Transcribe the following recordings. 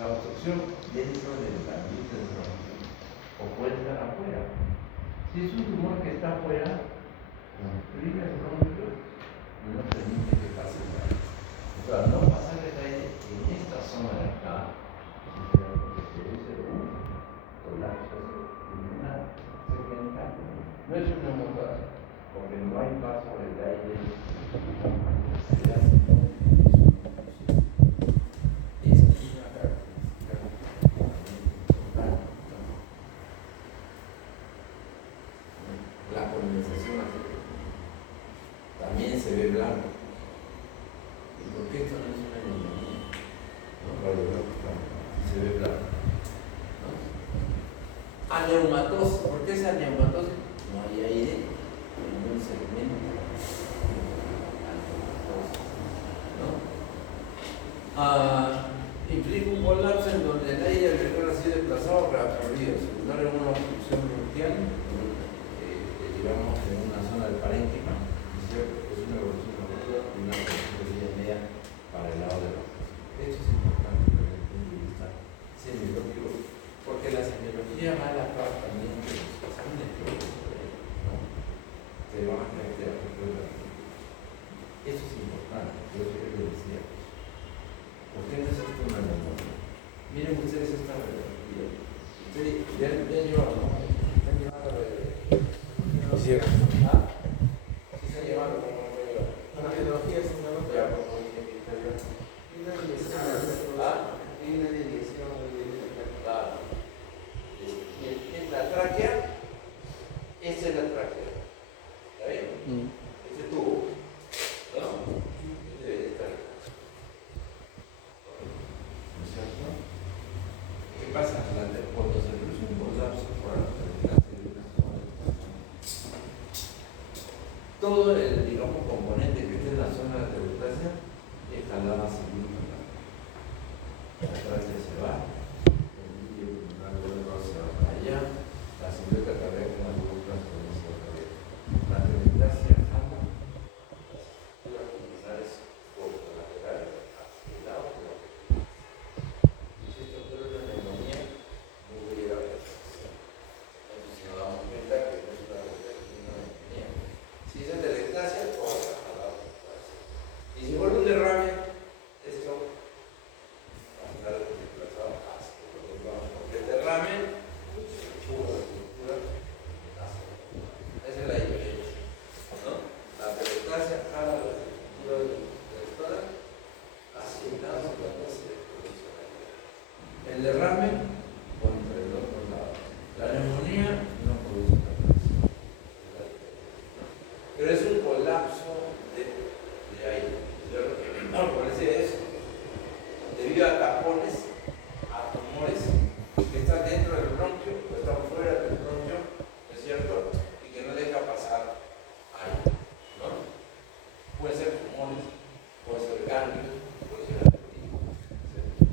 la obstrucción dentro del ambiente del bronquio o puede estar afuera. Si es un tumor que está afuera, comprime el bronquio y no permite que pase el aire. O sea, no pasar el aire en esta zona de acá, porque se produce un colapso pulmonar segmental. No es un neumotórax, porque no hay paso del aire. La condensación también se ve blanco. ¿Y por qué esto no es una neumonía? No, se ve blanco. ¿No? Aneumatosis. ¿Por qué es aneumatosis? No hay aire en ningún segmento. Implica un colapso en donde el aire alrededor ha sido desplazado o reabsorbido, secundar en una obstrucción bronquial, digamos en una zona del parénquima, es una evolución negativa y una evolución media para el lado de la obstrucción. Esto es importante desde el punto de vista semiológico, porque la semiología va a la par también de los exámenes ¿no? Se van a caracterizar por la. Eso es importante, yo creo que le decía. ¿Por qué no es esto una neumonía? Miren ustedes esta radiografía. Ustedes ya llevaron, ¿no? ¿Han llevado la radiografía? Sí. ¿Ah? Sí se ha llevado, ¿cómo lo voy a llevar? La radiografía es una nota. Ya, como dije, está bien. Y una dirección. ¿Ah? Y una dirección. Claro. Es la tráquea. Esta es la tráquea. ¿Está bien? Este tubo. ¿No? Este debe estar. ¿Qué pasa? Cuando se produce un colapso por la terminación de una zona, todo el, digamos, componente que esté en la zona de telestasia es jalada a seguir la tráquea se va, el líquido pulmonar se va para allá, la silueta cardíaca en las bolas se va para allá. La telestasia jala las pulmonares por laterales hacia el lado de la. Si esto fuera una neumonía, no hubiera reacción. Entonces nos damos cuenta que no es una neumonía. Si es telestasia, todo está jalado. Y si vuelve un derrame, esto va a estar desplazado hacia el otro. Porque el derrame empuja la estructura hacia el otro. Esa es la diferencia, ¿no? La telestasia jala la estructura del tórax hacia el lado de la base de producción. El derrame contra el otro lado. La neumonía no produce presión. Pero es un colapso de aire. No, por eso, debido a tapones, a tumores que están dentro del bronquio o están fuera del bronquio, ¿no es cierto? Y que no deja pasar aire, ¿no? Pueden ser tumores, puede ser ganglios, puede ser apetitos, etc.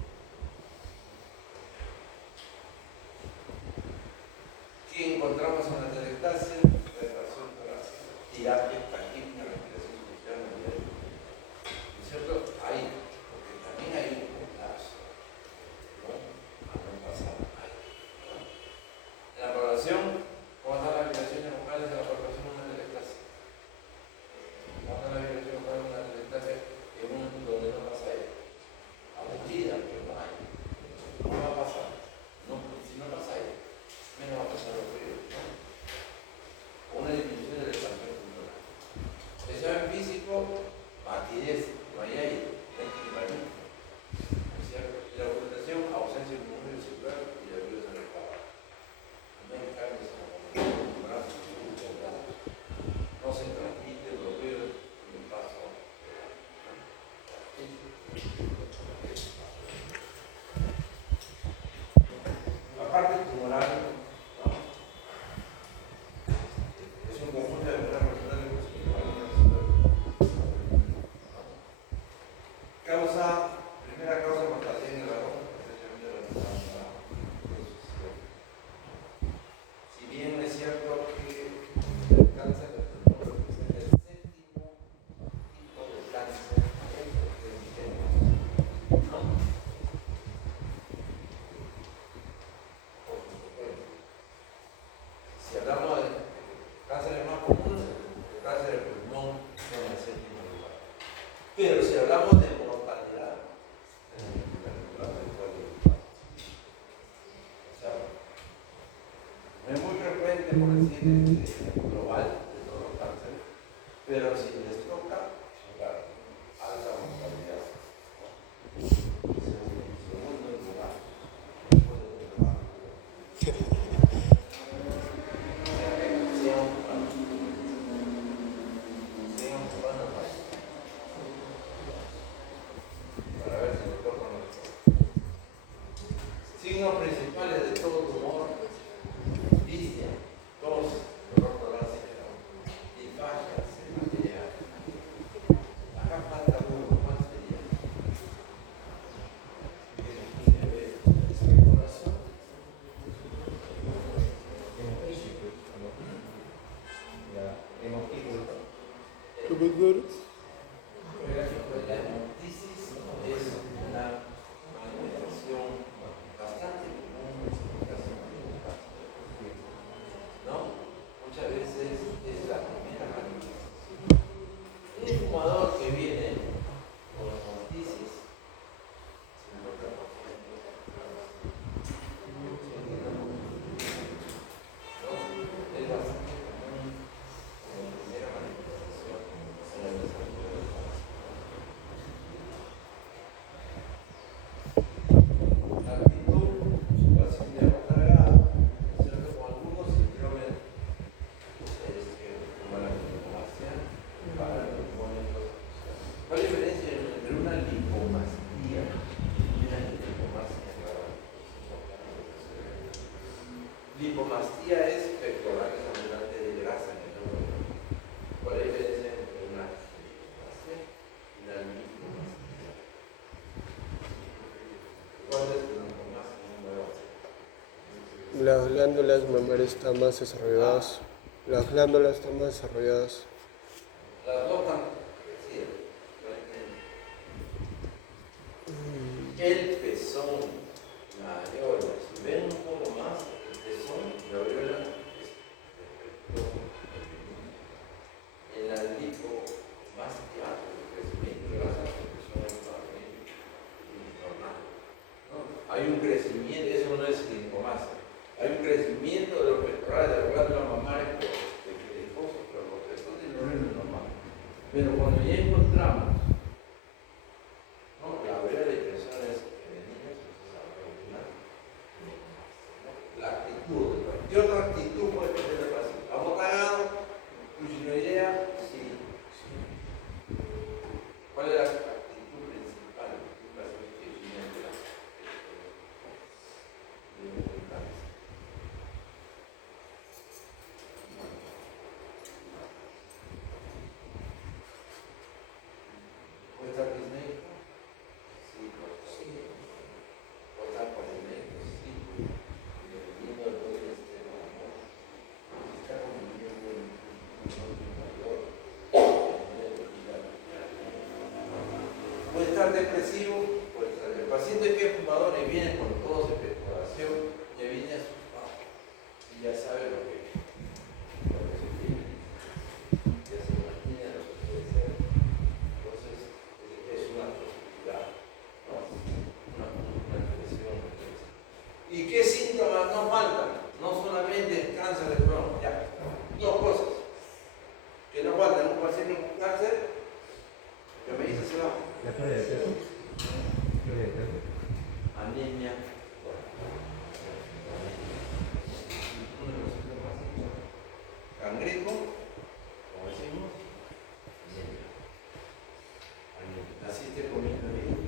¿Qué encontramos en la telestasia? Retracción torácica, tiroides, taquicardia, respiración social, ¿no es cierto? Ahí, porque también hay un colapso, ¿no? A no pasar aire, ¿no? En la población, ¿cómo están las vibraciones vocales de la población en una telestasia? ¿Cómo están las vibraciones vocales en una telestasia en un donde no pasa aire? Aburrida, que no hay. ¿Cómo va a pasar? No, si no pasa aire, menos va a pasar los ruidos, ¿no? Una disminución del expansión pulmonar. Examen físico, matidez, no hay aire, principalmente. ¿No es cierto? Y la ocultación, ausencia de movimiento celular y la ruido se repara. No hay cambios en la comunicación pulmonar, no se transmite los ruidos en el paso. La parte tumoral, ¿no? Es un conjunto de enfermedades personales causa, primera causa de mortalidad en el varón, especialmente la enfermedad. Si bien es cierto que el cáncer de pulmón es el séptimo tipo de cáncer, ¿no? índice global de todos los cánceres, pero si les toca, claro, alta mortalidad. Segundo lugar, después del trabajo. Para ver si le toca o no. Signos principales de todo tumor: disnea, tos, dolor torácico, disfagia, cefalea. Acá falta uno más, sería corazón. La hemoptisis es una manifestación bastante común, ¿no? Muchas veces es la primera manifestación. Un fumador que viene con hemoptisis se encuentra con es bastante común como primera manifestación en el desarrollo del cáncer. La actitud, su paciente amargada, ¿cierto? Con algunos síndromes como la linfomastia, para los pulmones. ¿Cuál es la diferencia entre una linfomastia y una linfomastia grave? Linfomastia es pectorales abundantes de grasa en el órgano. ¿Cuál es la diferencia entre una linfomastia y una linfomastia? ¿Cuál es la linfomastia nueva? Las glándulas mamarias están más desarrolladas. Las glándulas están más desarrolladas. Las dos están crecidas. El pezón, la areola, si ven un poco más, el pezón y la areola es perfecto. En la lipomastia, el crecimiento de las articulaciones es normal, ¿no? Hay un crecimiento, eso no es linfomastia. Hay un crecimiento de los pectorales, de las glándulas mamarias por estequilicosos, pero los pezones no es normal. Pero cuando ya encontramos, ¿no?, la areola de expresiones femeninas, entonces habrá la actitud. ¿Qué otra actitud puede tener el paciente? ¿Abotagado? ¿Incluye una idea? Sí. ¿Cuál es la actitud principal de un paciente que viene de la cáncer? ¿Puede estar disnéico? Sí, sí. ¿Puede estar polimérico? Sí. Dependiendo del poder externo del amor. Está conviviendo en un orden mayor. Puede estar depresivo, puede estar. El paciente que es fumador y viene con tos, expectoración, ya viene asustado. Y ya sabe lo que se tiene. Ya se imagina lo que puede ser. Entonces, es una posibilidad, ¿no? Una expresión. ¿Y qué síntomas no faltan? No solamente cáncer de colon, ya. Dos cosas que no faltan en un paciente con cáncer, que me dice se va. ¿La pérdida de peso? ¿Pérdida de peso? Anemia. Uno de los síntomas son cangrejo, como decimos, anemia. Así te comiendo bien,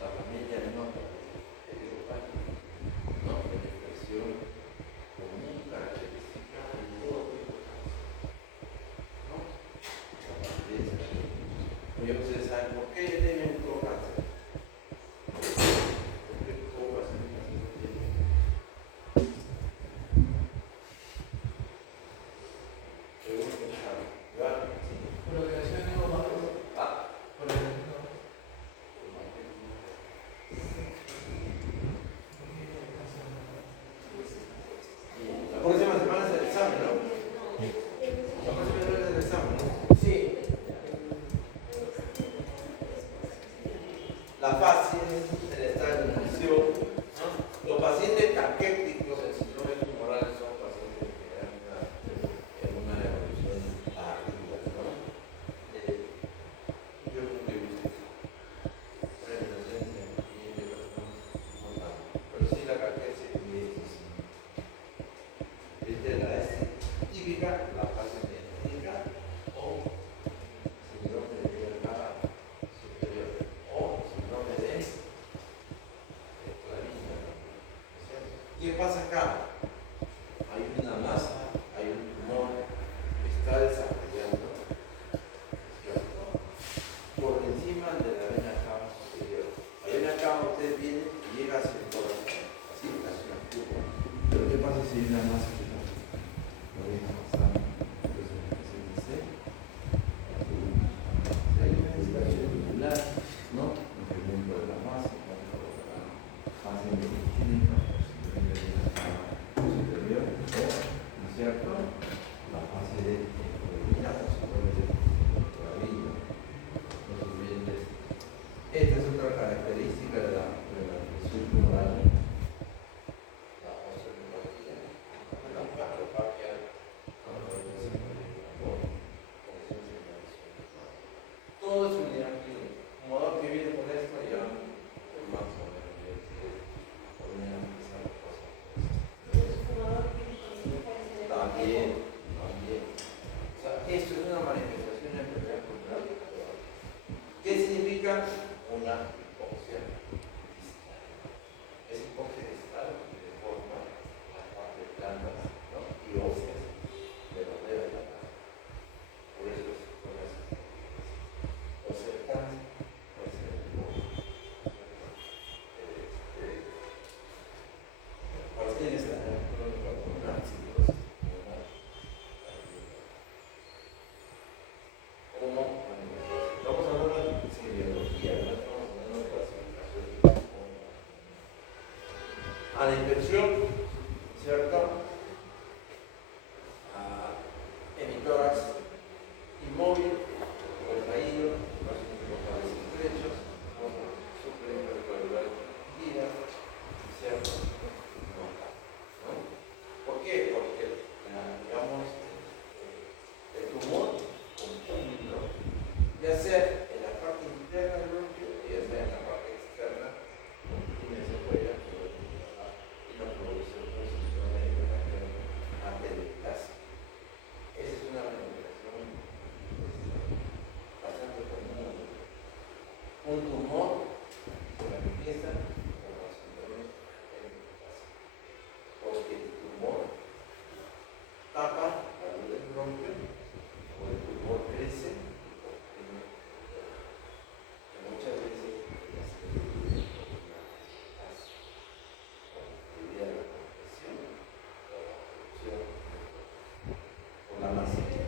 la familia no, no, la expresión común, característica de todo tipo de cáncer, ¿no? La palidez. Oye, ustedes saben por qué tienen todo cáncer. ¿Por qué todo paciente tiene? La próxima semana es el examen, ¿no? La próxima semana es el examen, ¿no? Sí. La fase, el estado de nutrición, ¿no? Los pacientes caquéticos, el síndrome tumoral una hipoxia distal. Esa hipoxia distal deforma la parte blanda, ¿no? Y óseas de la rodea de la mano. Por eso es con esas características. O sea, el cáncer puede ser el cuando tienes una cirrosis pulmonar, ¿cómo? Estamos hablando de semiología, no estamos hablando de clasificación de pulmonar. A la infección, ¿cierto? Emisoras inmóvil o caído, locales estrechos, sufren irregularidades cognitivas, ¿cierto? ¿No? ¿Por qué? Porque, digamos, el tumor confundido, ya sea en la parte interna del bronquio, ya sea en la parte externa, tiene secuelas y no produce posiciones de carácter atelectásico. Esa es una manifestación bastante común. Un tumor se manifiesta con los síntomas atelectásicos, porque el tumor tapa la luz del bronquio o el tumor crece y comprime que muchas veces se divide por una fase, debido a la compresión o la obstrucción o la masividad.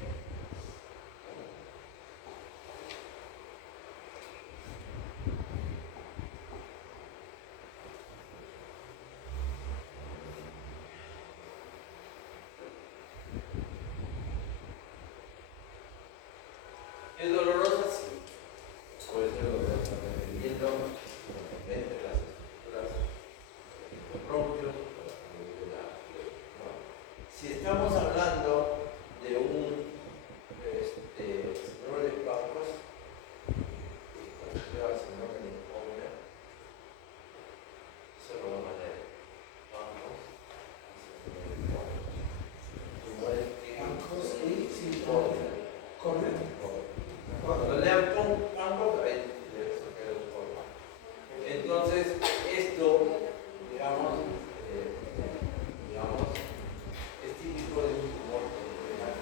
¿Es dolorosa? Sí. Puede ser dolorosa dependiendo de las estructuras de los bronquios o la salud de la ¿no? Si estamos hablando de un síndrome de Pacos, considerado síndrome de Homer, se lo llama de Pacos y síndrome de Pacos. Tumores y síndrome. Correcto. Cuando lean Pacos, ahí se queda un poco. Entonces, esto, digamos, es típico de un tumor cerebral.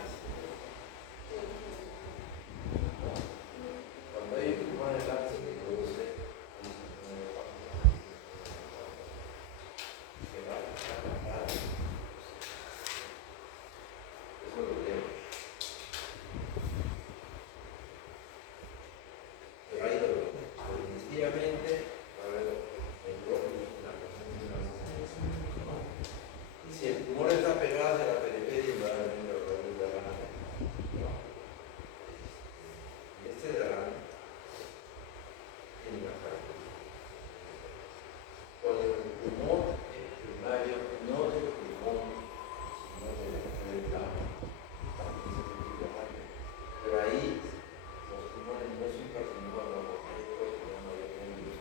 Cuando hay un tumor en el lápiz se produce un síndrome de Pacos, que va a atacar. Eso lo leo. Pero hay dolor. Definitivamente va a haber el dolor y la persona. Si el tumor está pegado a la periferia, va a haber el dolor de la gana. Y este de la gana tiene una característica. Cuando el tumor es primario, no del pulmón, sino del plano, también se puede llamar. Pero ahí los tumores no son carcinoma, sino mayormente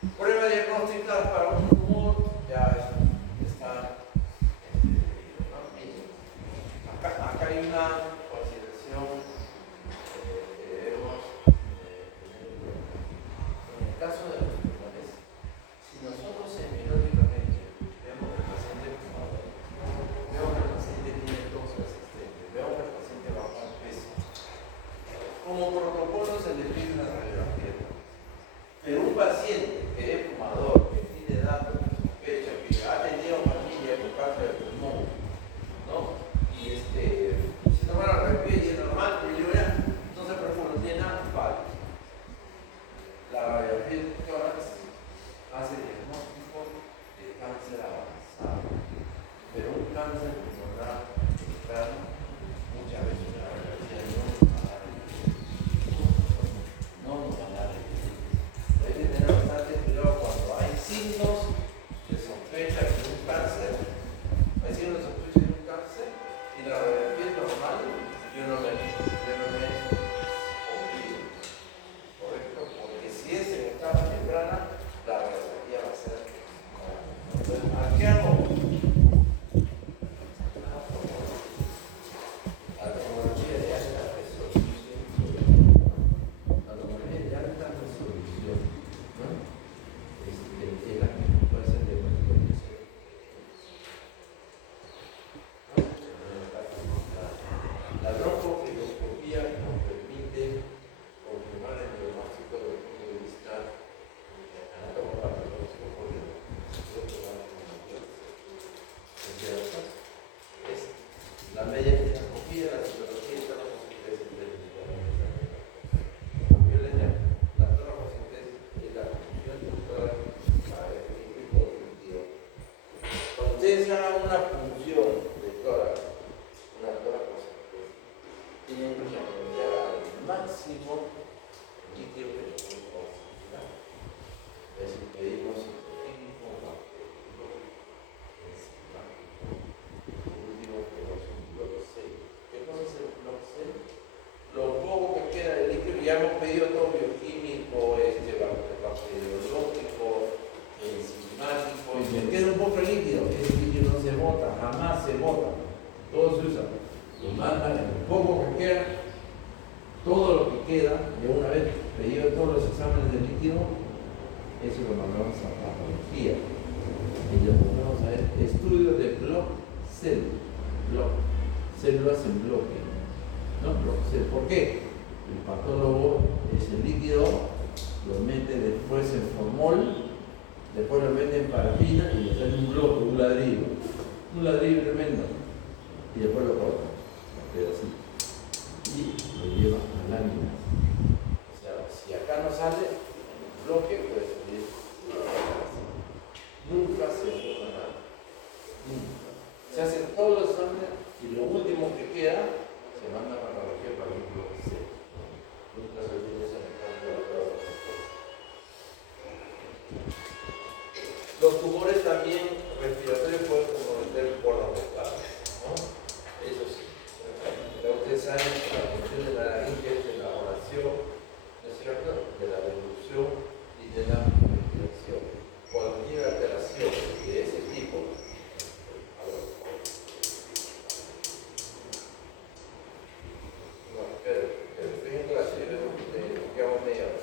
Prueba diagnóstica para un tumor, ya está definido, ¿no? Miren, acá hay una consideración que debemos tener. En el caso de los tumores, si nosotros semiológicamente vemos que el paciente es fumador, vemos que el paciente tiene tos persistente, vemos que el paciente baja de peso, como protocolo se le pide una radiografía. Pero un paciente que es fumador, que tiene datos de sospecha, que ha tenido familia por parte del pulmón, ¿no? Y si toma la radiografía y es normal, y yo ya, no se preocupe, no tiene nada, vale. La radiografía de tórax hace diagnóstico de cáncer avanzado, pero un cáncer pulmonar temprano, muchas veces una radiografía no nos va a dar no nos va a dar. Hay que tener bastante cuidado cuando hay signos de sospecha de un cáncer. Hay signos de sospecha de un cáncer y la radiografía es normal. Yo no me confío. ¿Correcto? Porque si es en etapa temprana, la radiografía va a ser. Entonces, ¿a qué hago? La tomografía de alta resolución. La tomografía de alta resolución. ¿No? La que puede ser de cualquier. La broncocrioscopía nos permite confirmar el diagnóstico desde el punto de vista anatomopatológico porque ¿es cierto? Es la medianiscopía, la citología y todas las posibilidades de la tomosíntesis es la función de toda la equilibrio cognitivo. Cuando ustedes hagan una función de tórax, una toracosíntesis, tienen que llegar al máximo líquido que se puede considerar. Es decir, pedimos químico, enzimático, por último, tenemos un bloque C. ¿Qué cosa es el bloque C? Lo poco que queda de líquido, ya hemos pedido todo bioquímico, bacteriológico, enzimático, y me queda un poco de líquido. Ese líquido no se bota, jamás se bota, todo se usa. Lo mandan en lo poco que queda, todo lo que queda, de una vez pedido todos los exámenes de líquido, eso lo mandamos a patología. Y lo mandamos a ver estudios de células en bloque. ¿No? ¿Por qué? El patólogo ese líquido lo mete después en formol, después lo mete en parafina y le sale un bloque, un ladrillo tremendo, y después lo corta, y lo lleva a láminas. O sea, si acá no sale el bloque, puede salir nunca se borra nada, nunca. Se hacen todos los exámenes y lo último que queda se manda a patología para un bloque C. Nunca se olvide esa metáfora. Los tumores también respiratorios pueden comprometer cuerdas vocales, ¿no? Eso sí. Pero ustedes saben que la función de la laringe es de la oración, ¿no es cierto? De la reducción y de la respiración. Cualquier alteración de ese tipo, pero estoy en clase, yo que hago media hora.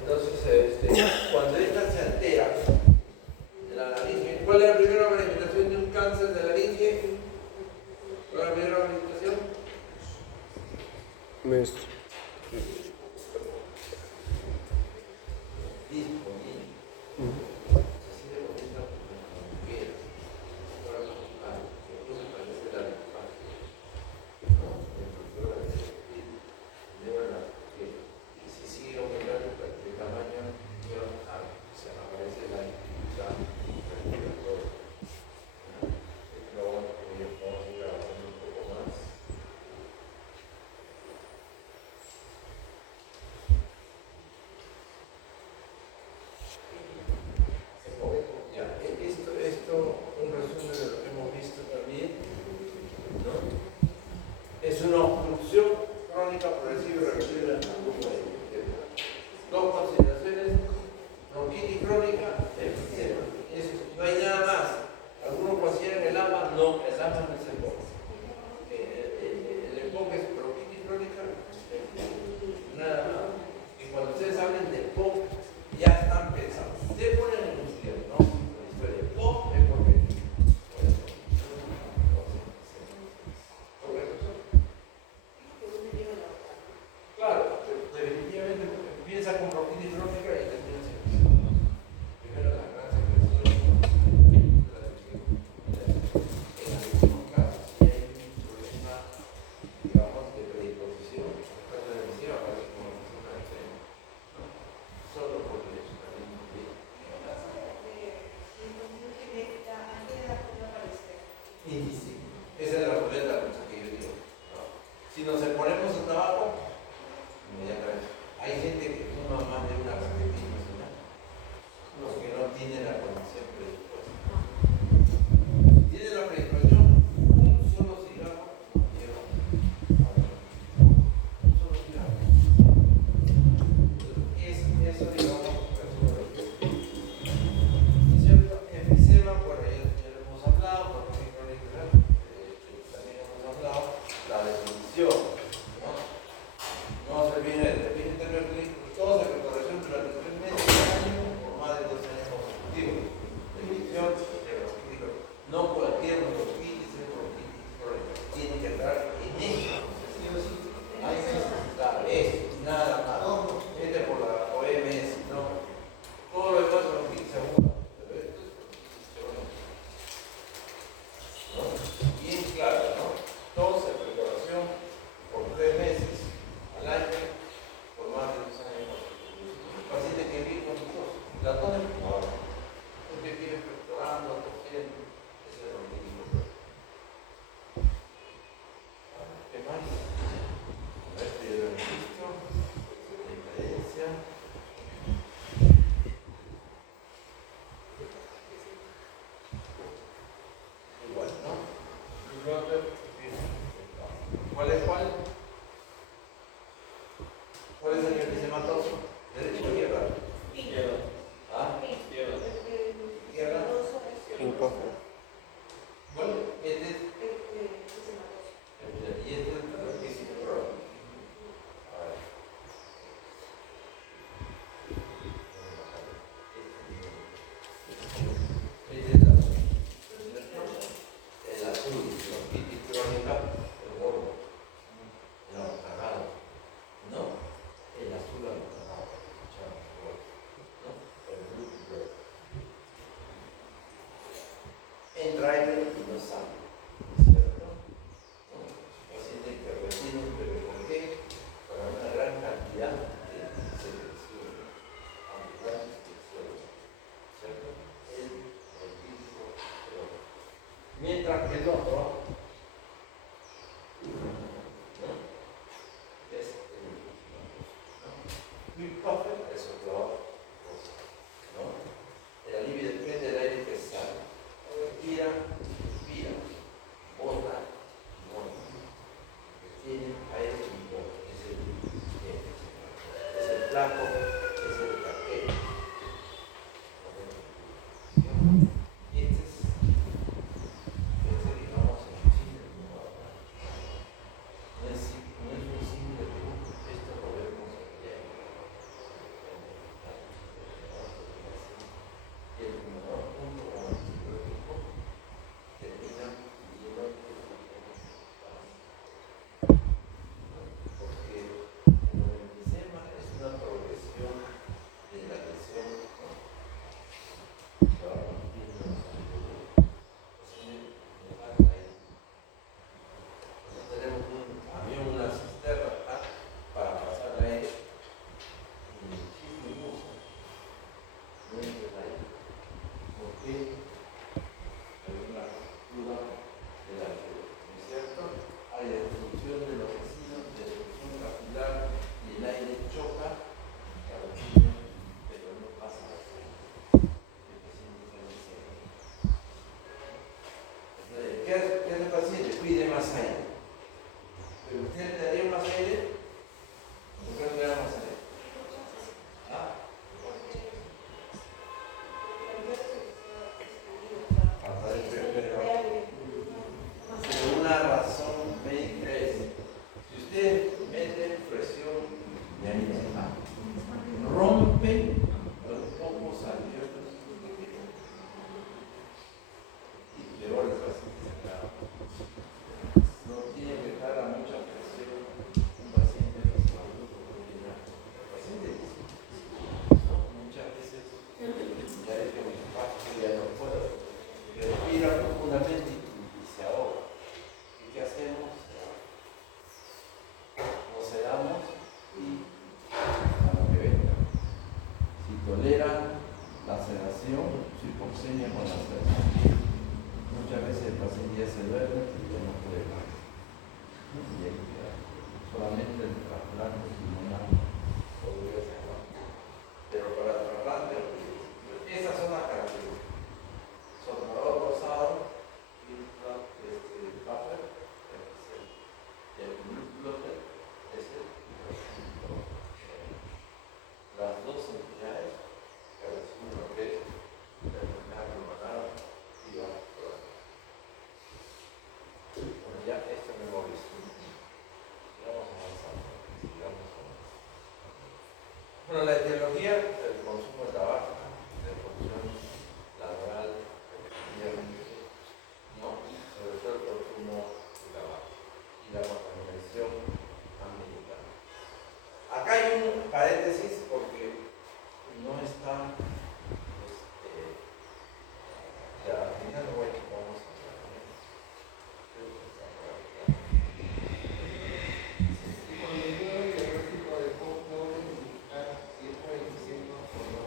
Entonces, cuando esta se altera de la laringe, ¿cuál es la primera manifestación de un cáncer de laringe? ¿Cuál es la primera manifestación? Disponía. Así de bonita como quiera. Ahora como tal, incluso parece la linfática. ¿No? En cultura de que si sigue aumentando de tamaño, se aparece la dificultad respiratoria. Pero bueno, vamos a ir avanzando un poco más. refiere al grupo de dos consideraciones, bronquitis crónica, enfisema. No hay nada más. Algunos consideran el AMA, no, el AMA no es el EPOC. El EPOC es bronquitis crónica, nada más. Y cuando ustedes hablen de EPOC, ya están pensando. Ustedes ponen en un día, ¿no? La historia de EPOC es porque. Claro, definitivamente empieza con bronquitis crónica y termina siendo. Primero la gran secreción, en algunos casos si hay un problema, digamos, de predisposición, caso de decía, aparece como una extrema, ¿no? Solo por el hecho también de índice. Esa es la ruleta rusa que yo digo, ¿no? Si nos ponemos hasta abajo, inmediatamente. Hay gente que fuma más de una cajetilla nacional, los que no tienen la condición predispuesta. Si tienen la predisposición, un solo cigarro lleva a un solo cigarro. Eso digamos, es cierto, enfisema, por ahí ya lo hemos hablado, por también hemos hablado, la definición. No se viene el término clínico, todos en corrección durante 3 meses, un año o más de 2 años consecutivos. Definición de bronquitis. No cualquier bronquitis es bronquitis crónica. Tiene que entrar en esto. Hay que necesitar esto, nada más. Este por la OMS, no. Todo lo demás es bronquitis aguda. Pero esto es bronquitis crónica. ¿No? Bien claro, ¿no? Tos en preparación por 3 meses. Al año, por más de 2 años. El paciente que vive con tos, la tos es por porque vive fracturando, tosiendo, ese es el bronquitis. ¿Qué más? Este es el registro, la impedencia. Igual, ¿no? ¿Cuál es cuál? ¿Cuál es el enfisемatoso? ¿Derecho o izquierda? Izquierda. ¿Ah? Izquierda. ¿Izquierda? Hipófilo. Bueno, este es. Y este es el que sí, pero. A ver. Este es el azul. El azul, bronquitis crónica, el gordo. No, cagado. No, el azul alucinado. ¿No? El blue bird. En driver y no sabe. ¿Cierto? ¿No? Paciente que retiene un bebé con qué para una gran cantidad de secreción. Abundantes de suelo. ¿Cierto? El bronquítico crónico. Mientras que el otro, ¿no? Es el hipófilo, es otra cosa, ¿no? El alivio depende del aire que sale. Respira, bota, bota. Tiene aire y bota. Es el flaco, es el caquero. Este es, digamos, el síndrome. No es un síndrome, esto lo vemos allá. Y el menor punto como antibiótico termina yendo porque el enfisema es una progresión Bueno, la etiología del consumo de tabaco, de producción laboral, ¿no? Sobre todo el consumo de tabaco y la contaminación ambiental. Acá hay un paréntesis porque no está, ya al final lo voy a vamos a hablar con él. Creo que está por acá. Cuando yo doy el diagnóstico de POC, no voy a indicar si es 45 o no.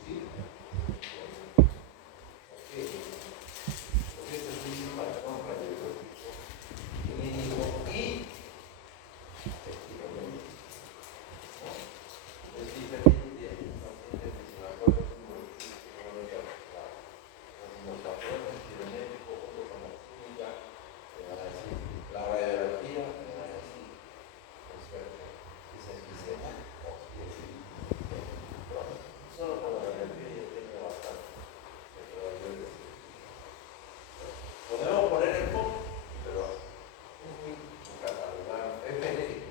¿Sí? Ok. Porque este es un patrón radiológico clínico y efectivamente. Es diferente a un paciente que se me acuerda como los patrones genéticos junto con la clínica, me van a decir la radiografía, me van a decir si se quisiera o si es solo con la radiografía yo tengo bastante que todavía decir. Podemos poner el foco, pero es muy catalogar, es genérico,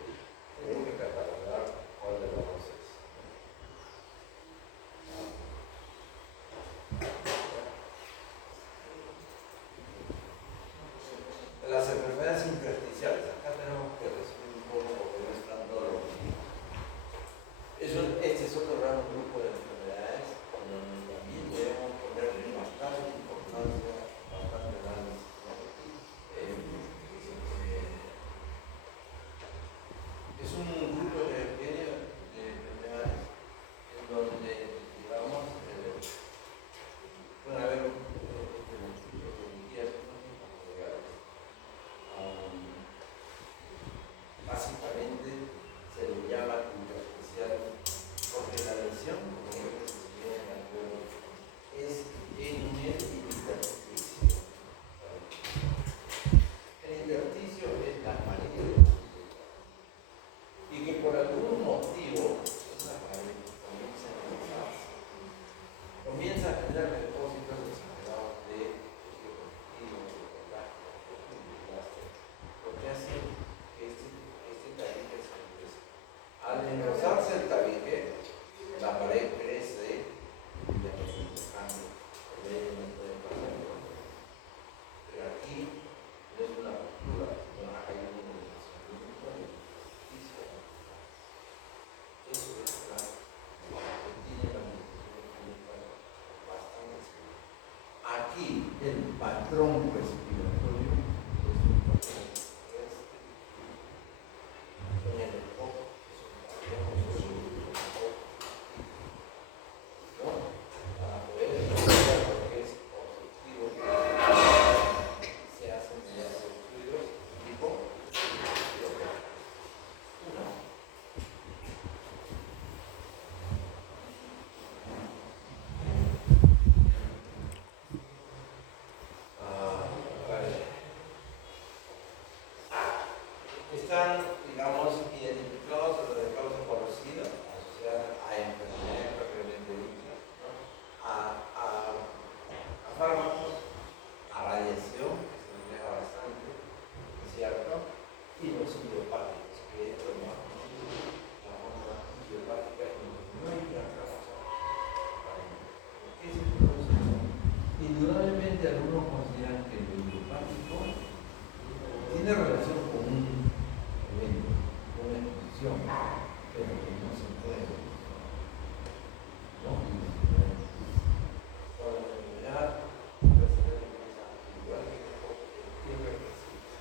tenemos que catalogar cuál de los dos es. Las enfermedades intersticiales, acá tenemos que resumir un poco porque no es tanto lo mismo. Este es otro gran grupo de enfermedades donde también debemos ponerle bastante importancia, bastante análisis. Es un grupo de enfermedades en donde, digamos, puede haber básicamente se le llama intersticial porque la lesión, como yo les decía en el juego, es en el intersticio. El intersticio es la pared y que por algún motivo esa pared comienza a engrosarse, comienza a tener depósitos exagerados de tejido conectivo, de colágeno, de fibroblasto, lo que hace que este tabique se engrose. Al engrosarse el tabique, la pared crece y le hace un cambio. Pero aquí no es una ruptura, sino hay un engrosamiento del intersticio. Eso es claro. Tiene la modificación bastante segura. Aquí el patrón respiratorio es un patrón restrictivo. En el enfoque es un patrón subjetivo. ¿No? Para poder estudiar lo que es objetivo, se hacen mediante estudios tipo uno. Están, digamos, identificados de causa conocida, asociada a enfermedades propiamente dichas, ¿no? a fármacos, a radiación, que se emplea bastante, ¿cierto? Y los idiopáticos, que es lo más común, la forma idiopática, y no hay una causa aparente. ¿Qué es el proceso? Indudablemente algunos consideran que lo idiopático tiene relación con un evento, con una exposición, pero que no se puede mencionar. ¿No? Cuando la enfermedad personal empieza igual que irreversible,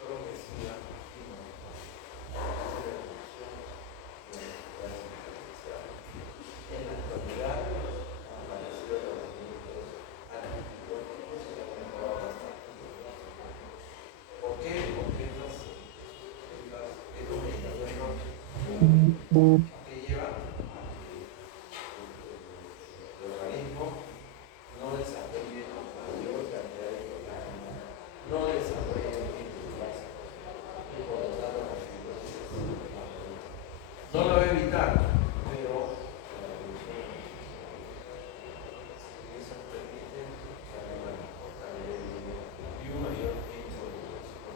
progresiva y no hace la evolución de las enfermedades intersticiales. En la actualidad han aparecido tratamientos antibióticos que han mejorado bastante. ¿Por qué? Porque estos medicamentos que llevan a que el organismo no desarrolle mayor cantidad de colágeno, no desarrolle fibroblastos y por lo tanto la fibrosis es más fuerte. No lo va a evitar, pero la evolución eso permite una mejor calidad de vida y un mayor tiempo de evolución.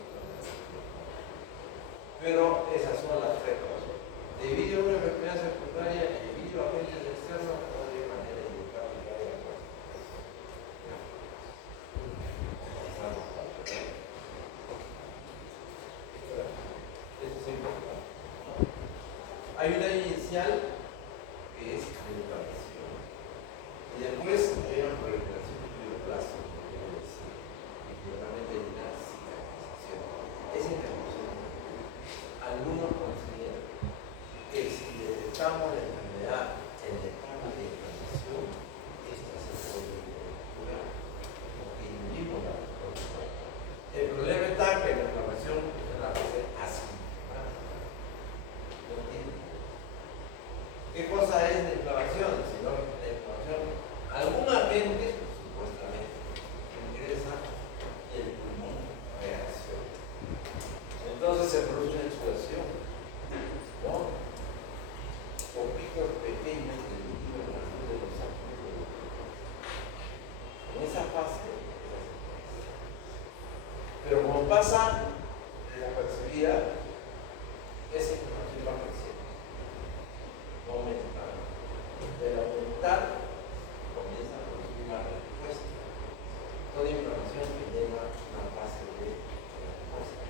Pero esas son las tres cosas. Debido a una enfermedad Hay un daño inicial que es la inflamación. Y después hay una proliferación de fibroblastos, y realmente hay una cicatrización. Esa interrupción. Algunos consideran que si detectamos la enfermedad en la etapa de inflamación, esta se puede curar, porque inhibimos la respuesta. El problema está que la inflamación es una fase asintomática. ¿No entienden? ¿Qué cosa es la inflamación? Sino la inflamación, alguna gente, supuestamente, ingresa y el pulmón reacciona. Entonces se produce una explosión, ¿no? Con picos pequeños de líquido en la luz de los ángulos. En esa fase, pero como pasa desapercibida, esa inflamación va creciendo, va aumentando. De aumentar, comienza a producir una respuesta. Toda inflamación genera una fase de respuesta.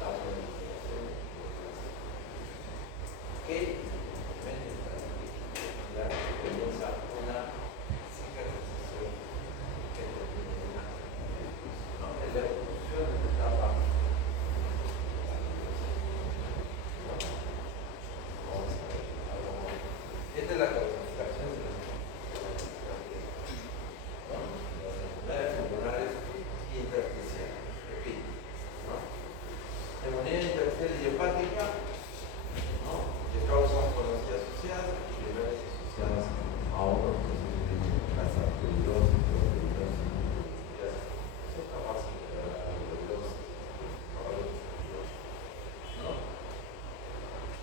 La proliferación de fibroblastos. Que comienza una cicatrización que termina en una evolución, ¿no? Es la evolución de la etapa. Vamos a ver. Esta es la clasificación de las enfermedades pulmonares intersticiales. Repito, ¿no? Neumonía intersticial idiopática, ¿no? De causas conocidas asociadas y enfermedades asociadas a otros procesos de casa peligrosa, son capaces de ver la peligrosa, ¿no?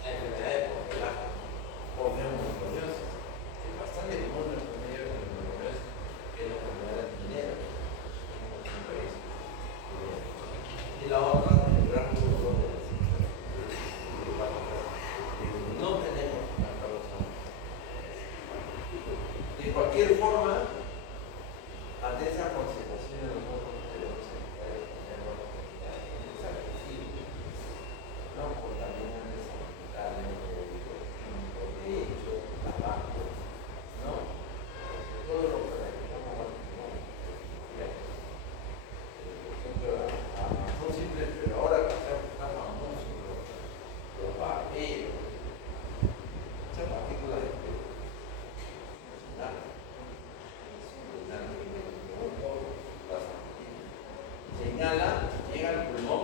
La enfermedad de congelaje o neumoniosis es bastante común en el promedio de neumoniosis, que es la enfermedad minera en un país. Y la otra, el gran grupo de las no tenemos una causa. De cualquier forma, ante esa concentración nosotros tenemos que tener una cantidad de desagresibles, no contaminantes ambientales, químicos, de hecho, tabaco, ¿no? Todo lo que realizamos, ¿no? Por ejemplo, son simples, pero ahora que se han famosos los barberos, esas partículas de pelo, señala, llega al pulmón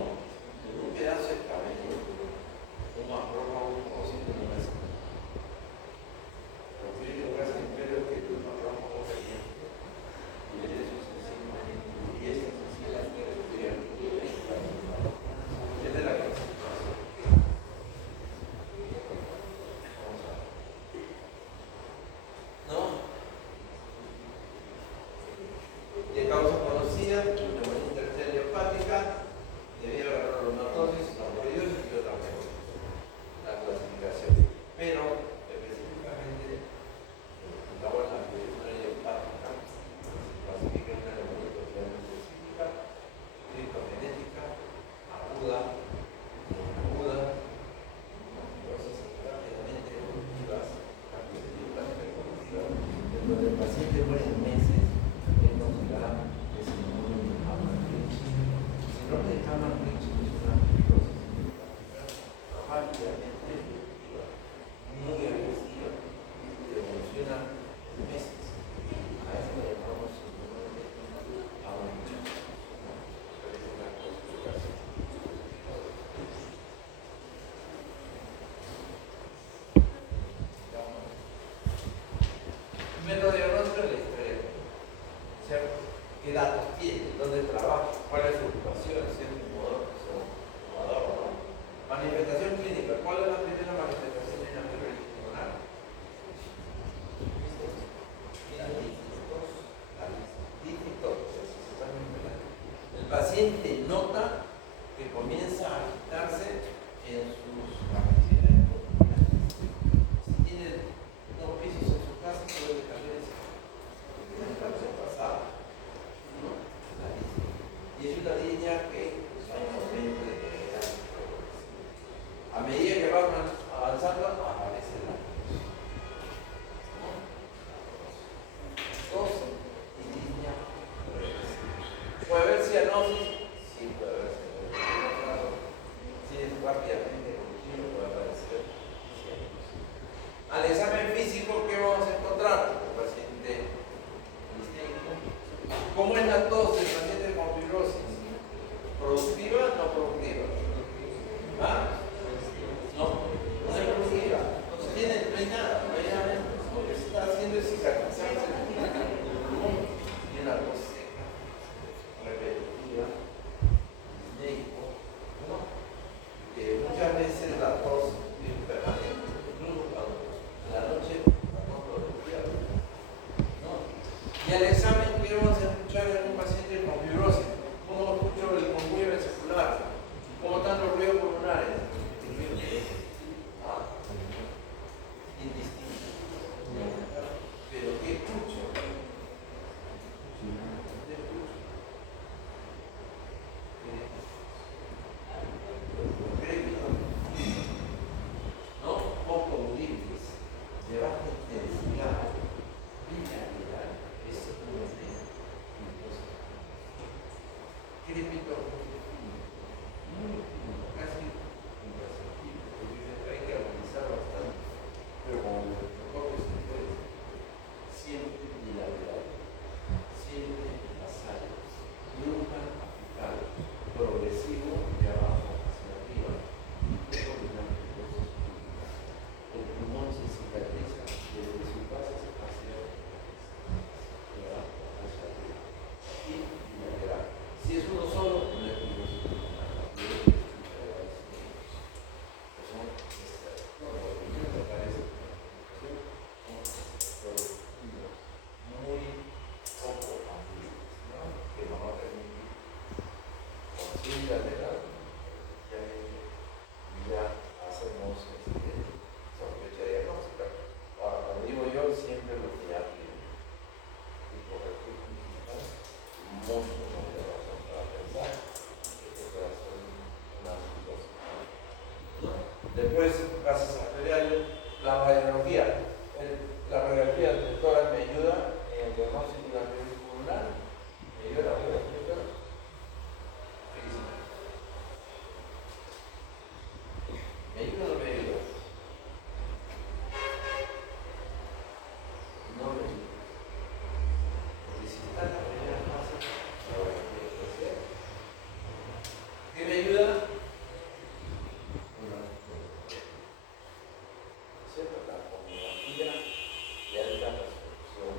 un pedazo de cabello, un macrófago conocido como una escama. Lo que yo digo es que el macrófago caliente y el eso es encima y esta es encima la que es de la clasificación. Vamos a ver. ¿No? De causa conocida, neumonía intersticial idiopática, debido a la reumatosis, amboidosis y otra cosa. La clasificación. Pero, específicamente, la neumonía idiopática se clasifica en una neumonía totalmente específica, criptogenética, aguda, aguda, cosas rápidamente evolutivas, donde el paciente muere en meses, es considerado que se muere de Hammer-Rich. Si no de Hammer-Rich es una fibrosis rápidamente evolutiva, muy agresiva, que evoluciona en meses. A eso le llamamos simplemente Hammer-Rich. Pero es una clasificación. Método de diagnóstico de la historia, ¿cierto? ¿Qué datos tiene? ¿Dónde trabaja? ¿Cuál es su ocupación? ¿Si es fumador o no? Manifestación clínica. ¿Cuál es la primera manifestación de una fibrosis pulmonar? El paciente nota que comienza a agitarse en sus capacidades pulmonares. Si tiene 2 pisos en su casa, puede cambiar ese. Pasada, ¿no? Y es una línea que hay un aumento de gravedad. A medida que van avanzando, aparece Al examen físico, ¿qué vamos a encontrar? El paciente distinto. ¿Cómo es la tos del paciente con fibrosis? ¿Productiva o no productiva? ¿Ah? No, no es productiva. No hay nada, lo que se está haciendo es cicatrizarse y una tos seca, repetitiva, médico, ¿no? Muchas veces la tos es permanente, incluso cuando en la noche la tos lo despierta, ¿no? Y al examen que vamos a escuchar en un paciente con fibrosis, ¿cómo escucho el conjunto vesicular? ¿Cómo están los ruidos pulmonares? Indistinto. Pero ¿qué escucho? ¿Qué escucho? ¿No? Poco audibles, de baja intensidad, binaria, es un crepito muy fino, casi imperceptible, porque hay que agonizar bastante, pero como el enfoque se puede, siempre bilateral, siempre nasal, nunca apical, progresivo de abajo hacia arriba, dominante, el pulmón se cicatriza desde su base hacia de abajo hacia arriba y bilateral. Si es uno solo, no es fibrosis pulmonar. Muy poco amplios, ¿no? Que nos va a permitir con bilateral ya hacemos sospecha diagnóstica. Ahora, como digo yo, siempre lo que ya piden y corrección principal, mucho más de razón para pensar que esto puede ser una situación. Después, gases arteriales, la radiología. La radiografía del tórax me ayuda en el diagnóstico de la fibrosis pulmonar, me ayuda la radiografía física. ¿Me ayuda o no me ayuda? No me ayuda. Porque si está en la primera fase, la radiografía puede ser. ¿Qué me ayuda? Una ¿cierto? La tomografía de alta resolución.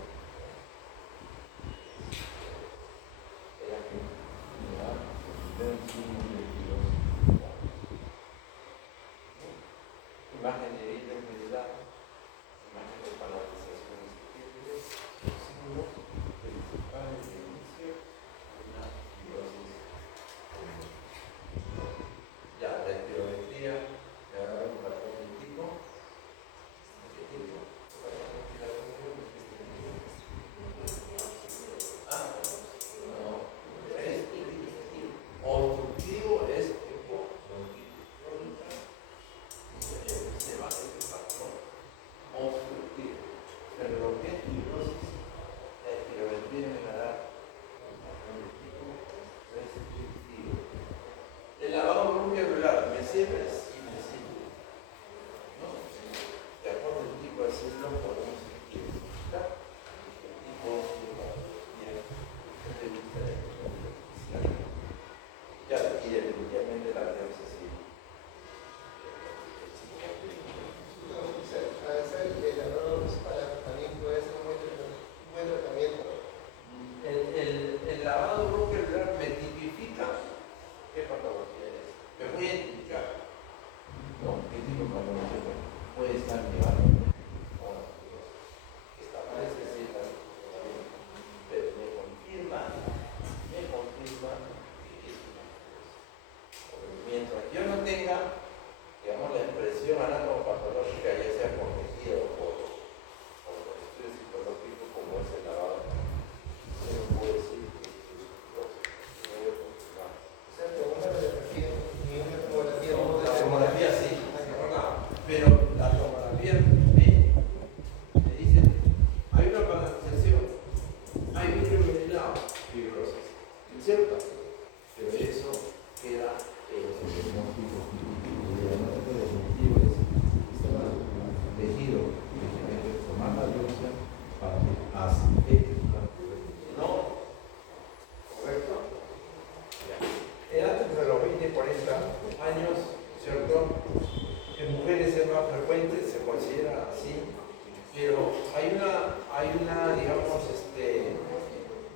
hay una, digamos,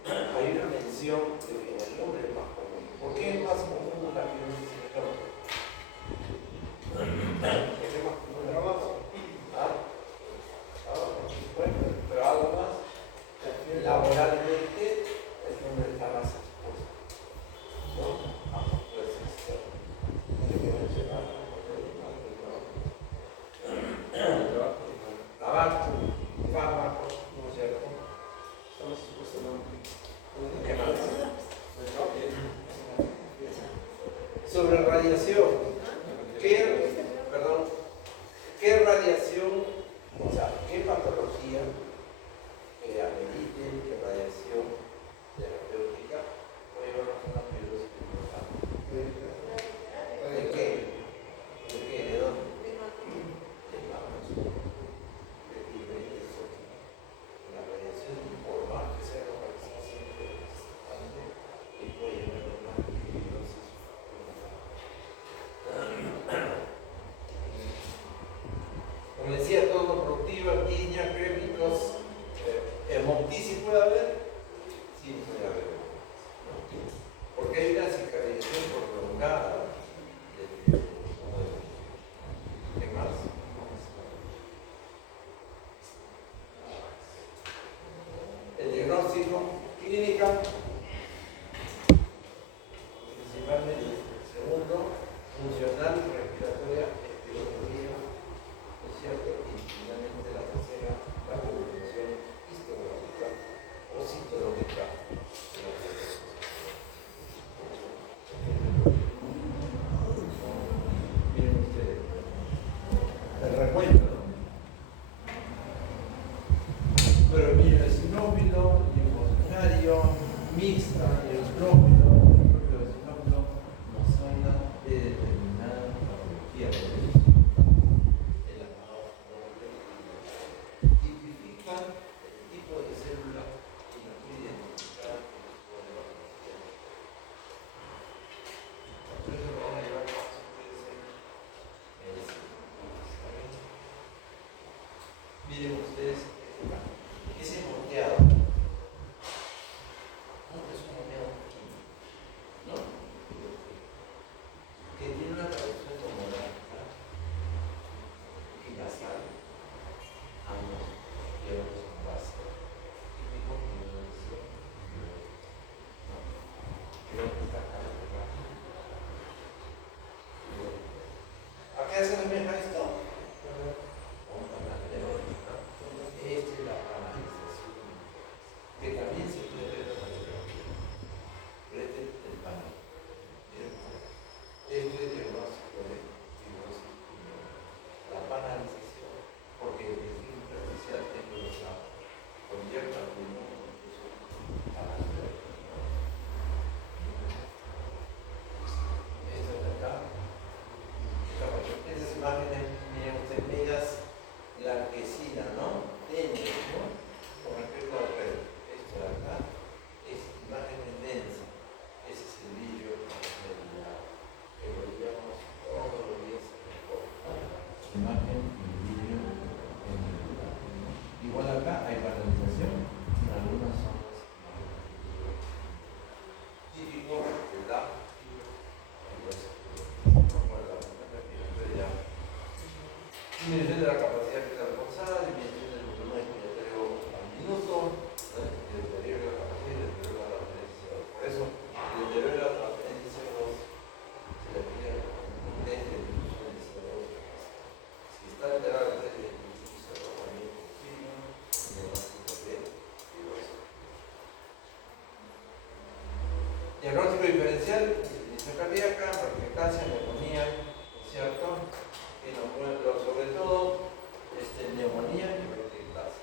hay una mención de que el nombre es más común. ¿Por qué es más común la violencia en el nombre? ¿Por qué es más común el trabajo? Bueno, pero algo más. Laboralmente el nombre está más expuesto. ¿No? Pues tabaco, fármacos, ¿no es cierto? Estamos expuestos a nombre. ¿Qué más? Sobre radiación. ¿Qué radiación, o sea, qué patología amerite que radiación terapéutica puede llevar a una fibrosis importante? ¿De qué? ¿De qué? ¿De dónde? De manos. De tiroides. La radiación, por más que sea localizada siempre es importante y puede llevar a una fibrosis importante. Como decía, todo productiva, piña, créditos, hemoptisis puede haber, sí puede haber, ¿no? Porque hay una cicatrización prolongada ¿qué más? El diagnóstico clínica, principalmente, segundo, funcional, respiratoria, espirometría, ¿no es cierto? Y finalmente la tercera, la comunicación histológica o citológica. Miren ustedes, el recuento, ¿no? Pero miren, el sinófilo, linfonodario, mixta, el prófilo, sinófilo, nos habla de determinada patología. Tipifica el tipo de célula y nos puede identificar el tipo de patología. Por eso lo van a llevar a medicina. Miren ustedes, ese moteado. No, es un moteado químico, ¿no? Que tiene una traducción como y nasal. Ambos llevan su base. Típico que no decía. No. Creo que está acá. ¿A qué se asemeja esto? Esta es la canalización, que también se puede ver en la radiografía. Este es el panel. Este es el diagnóstico de fibrosis pulmonar. La panalización, porque el tejido intersticial tenebrosa convierte al pulmón incluso a la alveolar. Esto de acá. Estas imágenes, miren ustedes, medias blanquecina, ¿no? Tenues, ¿no? Con respecto al red. Esto de acá es imágenes densas. Ese es el brillo que lo veíamos todos los días en el cuerpo. Imagen y brillo en el lugar. Igual acá hay paralización en algunas zonas típico de la disminución de la capacidad responsable, disminución del volumen respiratorio al minuto, el deterioro de la capacidad y el deterioro de la transferencia. Por eso, el deterioro de la transferencia de CO2 se le pide desde el uso del CO2. Si está alterado desde el uso del CO2, también es posible el diagnóstico de fibrosis. Diagnóstico diferencial, disminución cardíaca, perfectancia, neumonía, ¿cierto? Y sobre todo neumonía y vertigilasia.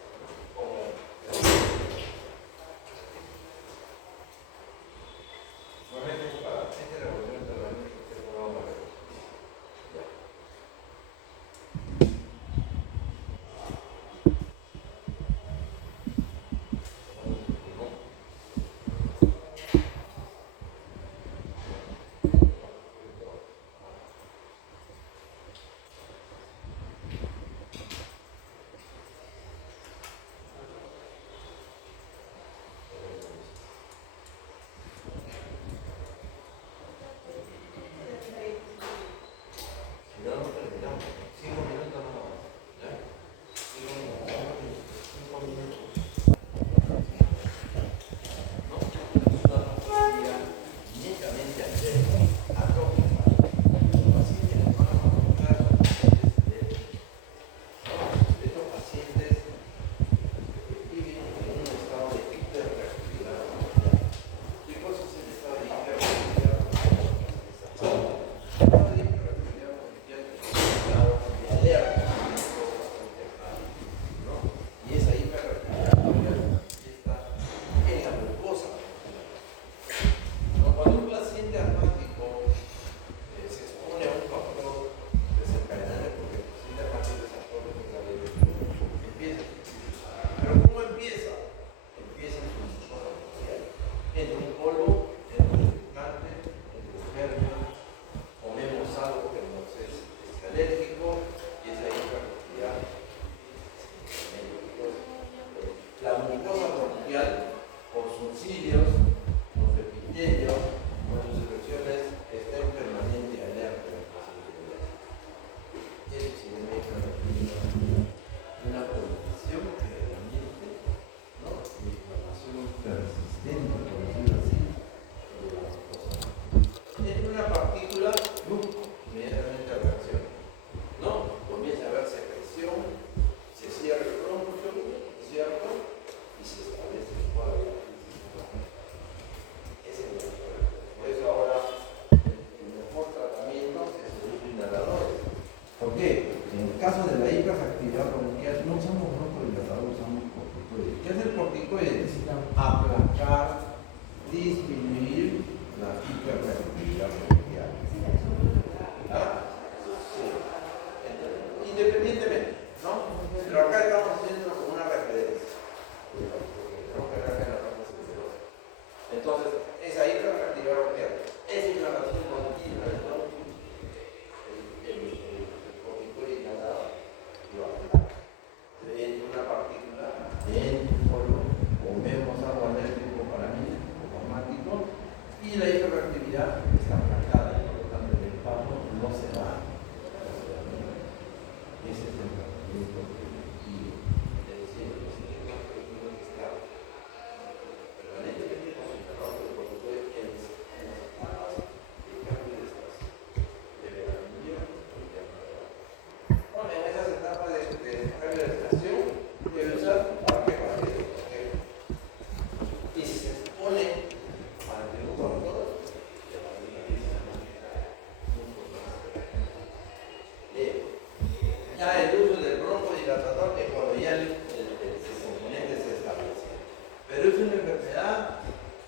hiperactividad bronquial, no usamos broncodilatador, usamos corticoides. ¿Qué hace el corticoide? Aplacar, disminuir la hiperactividad bronquial. ¿Ah? Sí. Independientemente, ¿no? Pero acá estamos haciendo como una referencia. Entonces, esa hiperactividad bronquial, esa inflamación continua del bronquio, el corticoide inhalado lo aplaca. En una partícula, en un polo, comemos algo alérgico para mí, automático, y la hiperactividad está aplacada, por lo tanto el impacto no se va. Ese es el tratamiento preventivo. Es decir, los sistemas que tienen que estar permanentemente concentrados en el corticoide en las etapas de cambio de estación, de veranía y de primavera. Bueno, en esas etapas de cambio de estación, debe usar parque rápido. Y si se expone ante un corredor, le va a dar una risa mucho más leve. Ya el uso del broncodilatador es cuando ya el componente se establece. Pero es una enfermedad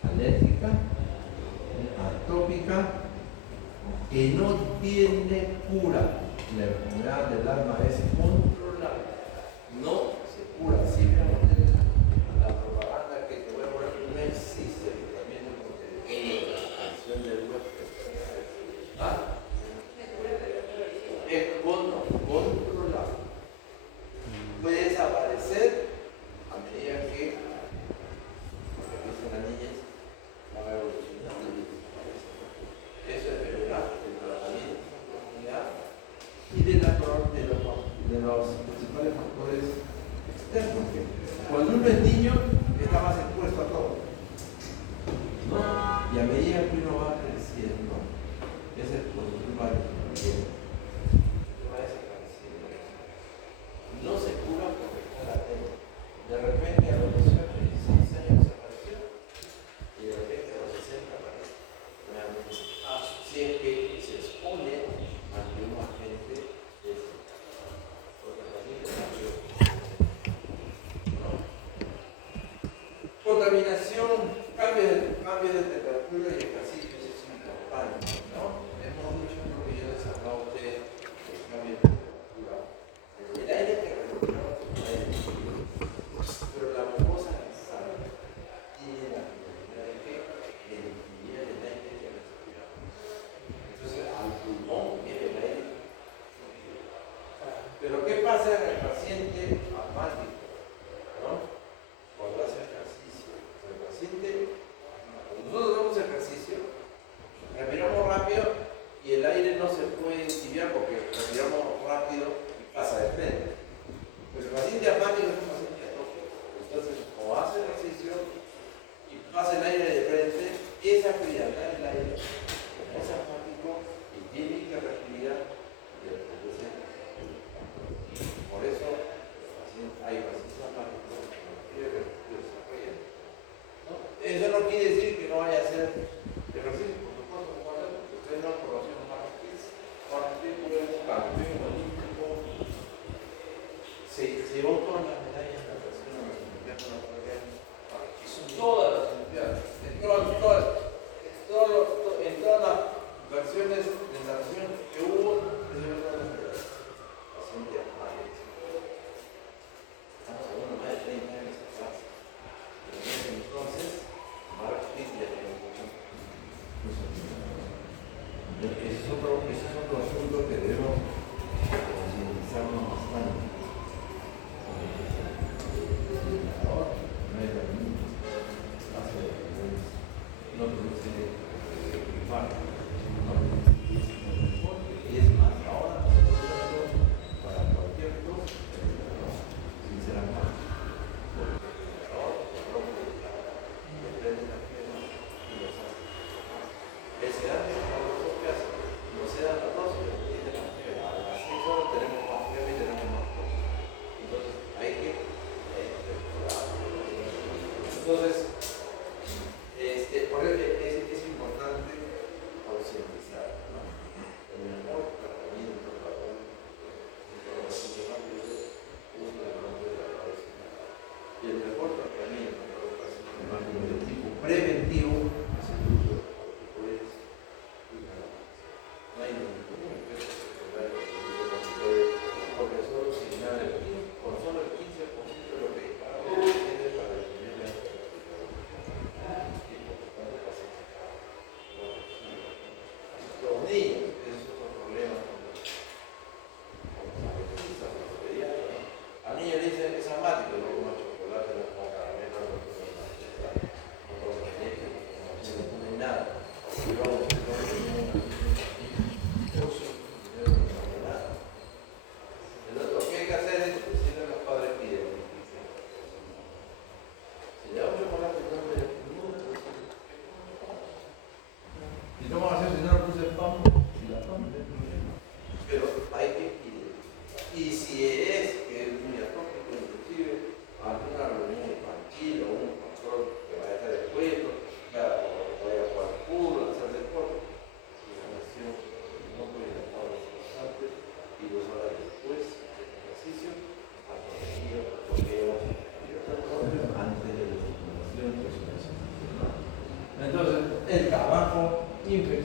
alérgica, atópica, que no tiene cura. La enfermedad del asma es controlable. No se cura. Simplemente la propaganda que te voy a poner no existe el tratamiento porque depende de la atención del huésped. ¿Ah? Es controlable. Puede desaparecer a medida que, como dicen las niñas, va evolucionando y desaparece. Eso es verdad del tratamiento de la comunidad y de los principales factores externos. Cuando uno es niño, está más expuesto a todo, ¿no? Y a medida que uno va creciendo, ese es cuando uno va disminuyendo. No se cura porque está latente. De repente a los 18, 16 años desapareció y de repente a los 60 aparece nuevamente. Si es que se expone ante un agente de ese porque también es ¿no? Contaminación, cambio de temperatura y ejercicio es importante, ¿no? Hemos dicho lo que yo les hablaba a ustedes del cambio de temperatura. El aire que respiramos es un aire frío, pero la mucosa nasal tiene la finalidad de que enfriar el aire que respiramos. Entonces, al pulmón viene el aire. Pero ¿qué pasa en el paciente asmático? ¿No? Cuando hace ejercicio. El paciente, cuando nosotros hacemos ejercicio, respiramos rápido y el aire no se puede entibiar porque respiramos rápido y pasa de frente. Pues el paciente asmático es un paciente atópico. Entonces, como hace ejercicio y pasa el aire de frente, esa frialdad del aire es asmático y tiene que respirar y le produce. Por eso hay pacientes asmáticos que no quieren desarrollar. ¿No? Eso no quiere decir que no vaya a hacer ejercicio, por supuesto, porque ustedes no conocen Marqués. Marqués fue un campeón olímpico. Se llevó todas las medallas de la persona en las Olimpiadas todas las Olimpiadas, en todas las versiones de natación que hubo, se llevó todas las medallas. Paciente asmático. Estamos hablando de más de 30 años atrás. Pero en ese entonces, Marqués ya tenía mucho. Ese es otro asunto que debemos concientizarnos bastante. No produce infarto, y es más, ahora para cualquier cosa, sinceramente, porque ahora le prende la pierna y los hace. Se dan las no se dan las dos, pero tiene la fiebre. A las 6 horas tenemos más fiebre y tenemos más tos. Entonces hay que curar. Entonces, por eso es importante concientizar, ¿no? El mejor tratamiento para un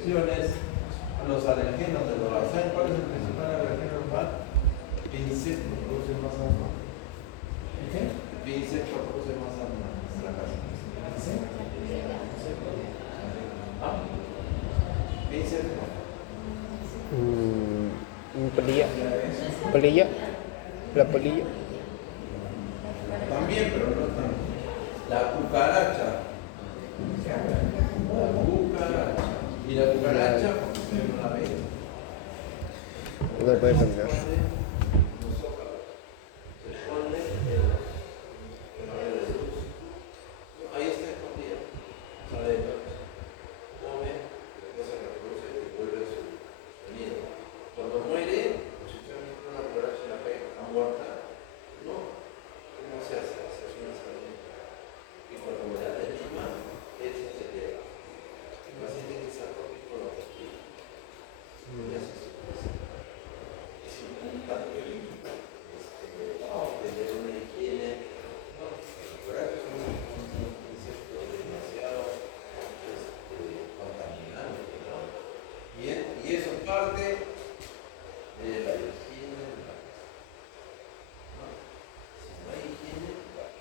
infecciones, los alergenos de los. ¿Saben cuál es el principal alergeno normal? Insecto, produce más asma. ¿Qué insecto produce más asma en la casa? ¿Ah? ¿Qué insecto? Polilla. Polilla. La polilla. También, pero no tanto. La cucaracha. La cucaracha. Y la cucaracha, en una vez. No puede cambiar. Ahí está escondida. Sale de noche. Come, después se reproduce y vuelve a su nido. Cuando muere, si usted ve una cucaracha en la calle que está muerta, no. ¿Cómo se hace? Se hace una salida. Y cuando le da de lima, ese se llega. El paciente que está con la costilla. Y hace su cosa. Es importante tener una higiene. Y eso es parte de la higiene de la casa. ¿No? Si no hay higiene,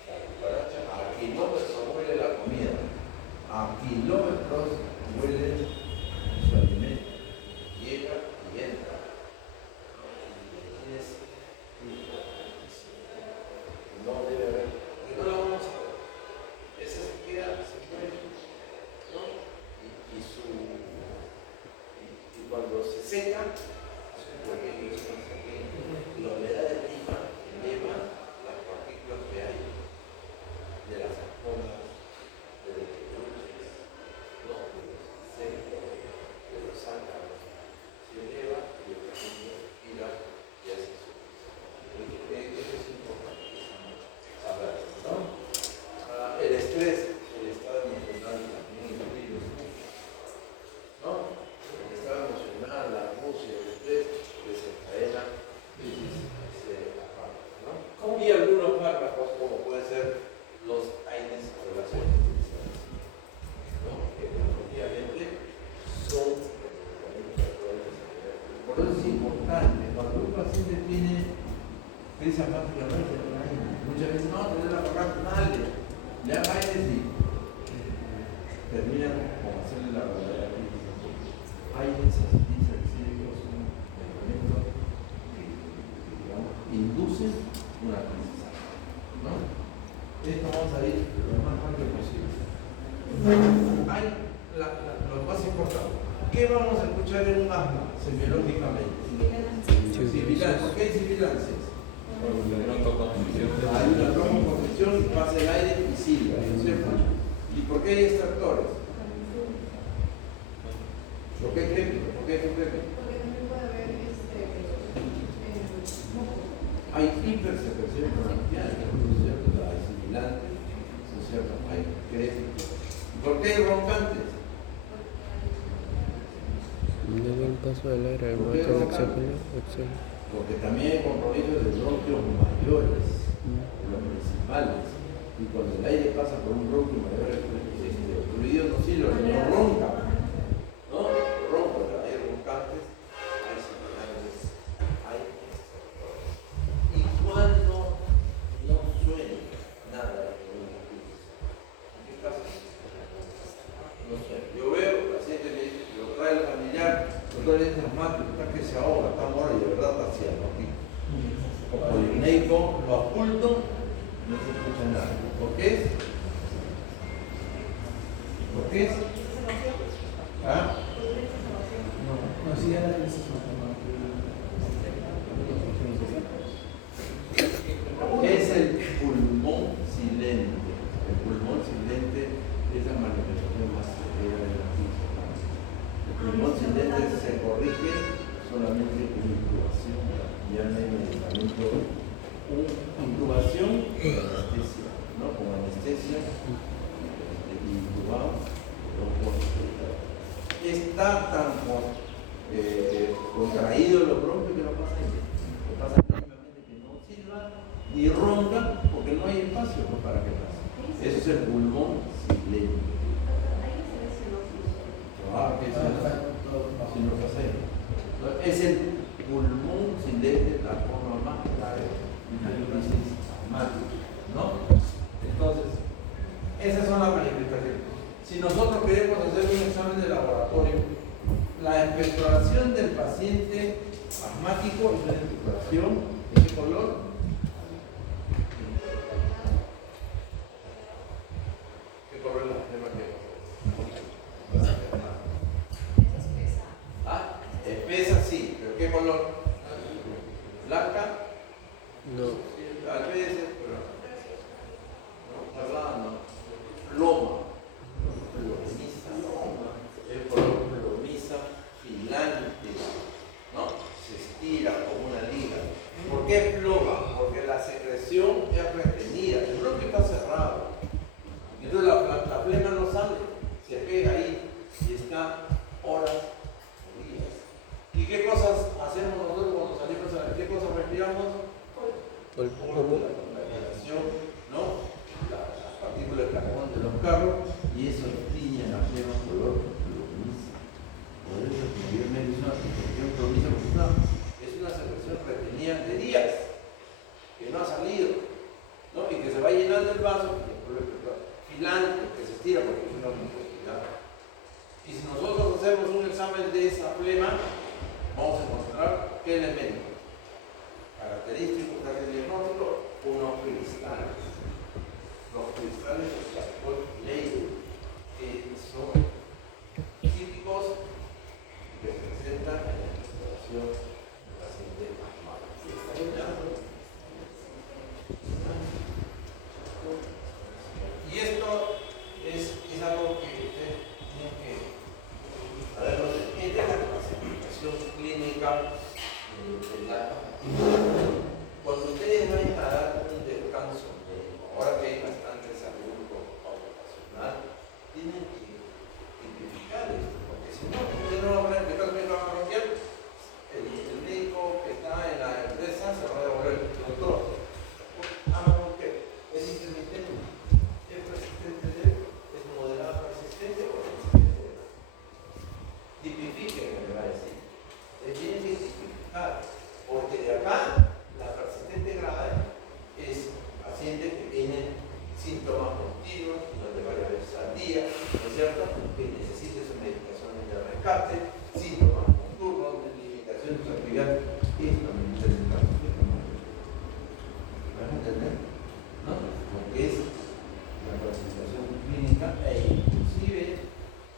la cucaracha a kilómetros huele la comida, a kilómetros huele su alimento, llega y entra. ¿No? Y es importantísimo. No debe haber, porque no la vamos a ver. Esa se queda, se muere, ¿no? Y cuando se seca, la humedad del clima eleva las partículas que hay de las esponjas, de los peluches, ¿no? De los insectos, de los ácaros. Se eleva y el pequeño respira y hace su vida. Eso es importantísimo saber, ¿no? El estrés, el estado emocional también influye mucho, ¿no? El estado emocional, la angustia, el estrés desencadena crisis ¿no? Y algunos fármacos como pueden ser los AINES relaciones ¿no? Que efectivamente son por eso es importante cuando un paciente tiene crisis asmática no es un AINES muchas veces no, tener la garganta mal le haga AINES y terminan con hacerle la verdadera crisis AINES dice que son medicamentos que digamos inducen una crisis ¿no? Esto vamos a ir lo más rápido posible hay lo más importante ¿qué vamos a escuchar en un asma semiológicamente? Sibilancias. ¿Por qué hay sibilancias? Hay una broncoconstricción y pasa el aire y silba, ¿no es cierto? ¿Y por qué hay extractores? ¿Por qué hay crépitos? ¿Por qué hay crépitos? Porque también puede haber hay hipersecreción bronquial, ¿no es cierto? Hay sibilantes, ¿no es cierto? Hay crépitos. ¿Por qué hay roncantes? No hay el paso del aire al ¿Por qué momento del roncantes? oxígeno. Porque también hay compromisos de bronquios mayores, los principales. Y cuando el aire pasa por un bronquio mayor, el fluido no sirve, no ronca. ¿No? Ronca, hay roncantes, hay sibilantes, hay extractores. Y cuando no suena nada de una crisis, ¿en qué pasa? No suena. Yo veo, el paciente me dice, lo trae el familiar, doctor, es asmático, está que se ahoga, está muerto y de verdad está haciendo aquí. Como polineico, lo oculto, no se escucha nada. ¿Por qué? ¿Por qué? ¿Ah? No, sí, era el Es el pulmón silente. El pulmón silente es la manifestación más severa de la crisis. El pulmón silente se corrige solamente con intubación. Ya no hay medicamento. Intubación con anestesia, ¿no? Con anestesia intubado, no con está tan contraído los bronquios que no pasa nada. Que pasa mínimamente que no silba ni ronca porque no hay espacio para que pase. Eso es el pulmón silente. Ah, ¿qué es eso? ¿no? Es el pulmón sin lente tapón normal, una crisis asmática, ¿no? Entonces, esas son las manifestaciones. Si nosotros queremos hacer un examen de laboratorio, la expectoración del paciente asmático es una expectoración ¿de qué color? ¿Qué color es la flema que ah, espesa sí, pero ¿qué color? ¿Blanca? No. Sí, a veces, pero no, hablando, ploma, plomiza, el color plomiza, filante, ¿no? Se estira como una liga. ¿Por qué ploma? Porque la secreción es retenida, el bronquio está cerrado. Entonces la flema no sale, se pega ahí y está horas o días. ¿Y qué cosas hacemos nosotros cuando salimos a ver? ¿Qué cosas respiramos? ¿Cómo? La contaminación, ¿no? Las partículas de carbón de los carros, y eso tiñe la flema color plomiza. Por eso mayormente es una secreción plomiza, porque es una secreción retenida de días, que no ha salido, ¿no? Y que se va llenando el vaso, y después filante, que se estira porque es una mucosidad. Y si nosotros hacemos un examen de esa flema, vamos a encontrar qué elementos característicos del diagnóstico, unos cristales. Los cristales de factor Leydig, que son típicos que se presentan en la exploración del paciente asmático. ¿Está mirando? Y esto es algo que usted tiene que saberlo. Esta es la clasificación clínica de la. Cuando ustedes vayan a dar un descanso, ahora que hay bastante salud ocupacional, tienen que identificar esto, porque si no, ustedes no van a empezar a parroquial, el médico que está en la empresa se va a devolver el doctor. ¿Por qué? ¿Es intermitente? ¿Es persistente leve? ¿Es moderada persistente o persistente leve? Tipifique, me va a decir. Tienen que tipificar, porque de acá la persistente grave es pacientes que tienen síntomas continuos, durante varias veces al día, ¿no es cierto? Que necesiten sus medicaciones de rescate, síntomas nocturnos, limitación de su actividad. Esto me interesa. ¿Me vas a entender? ¿No? Porque es la clasificación clínica e inclusive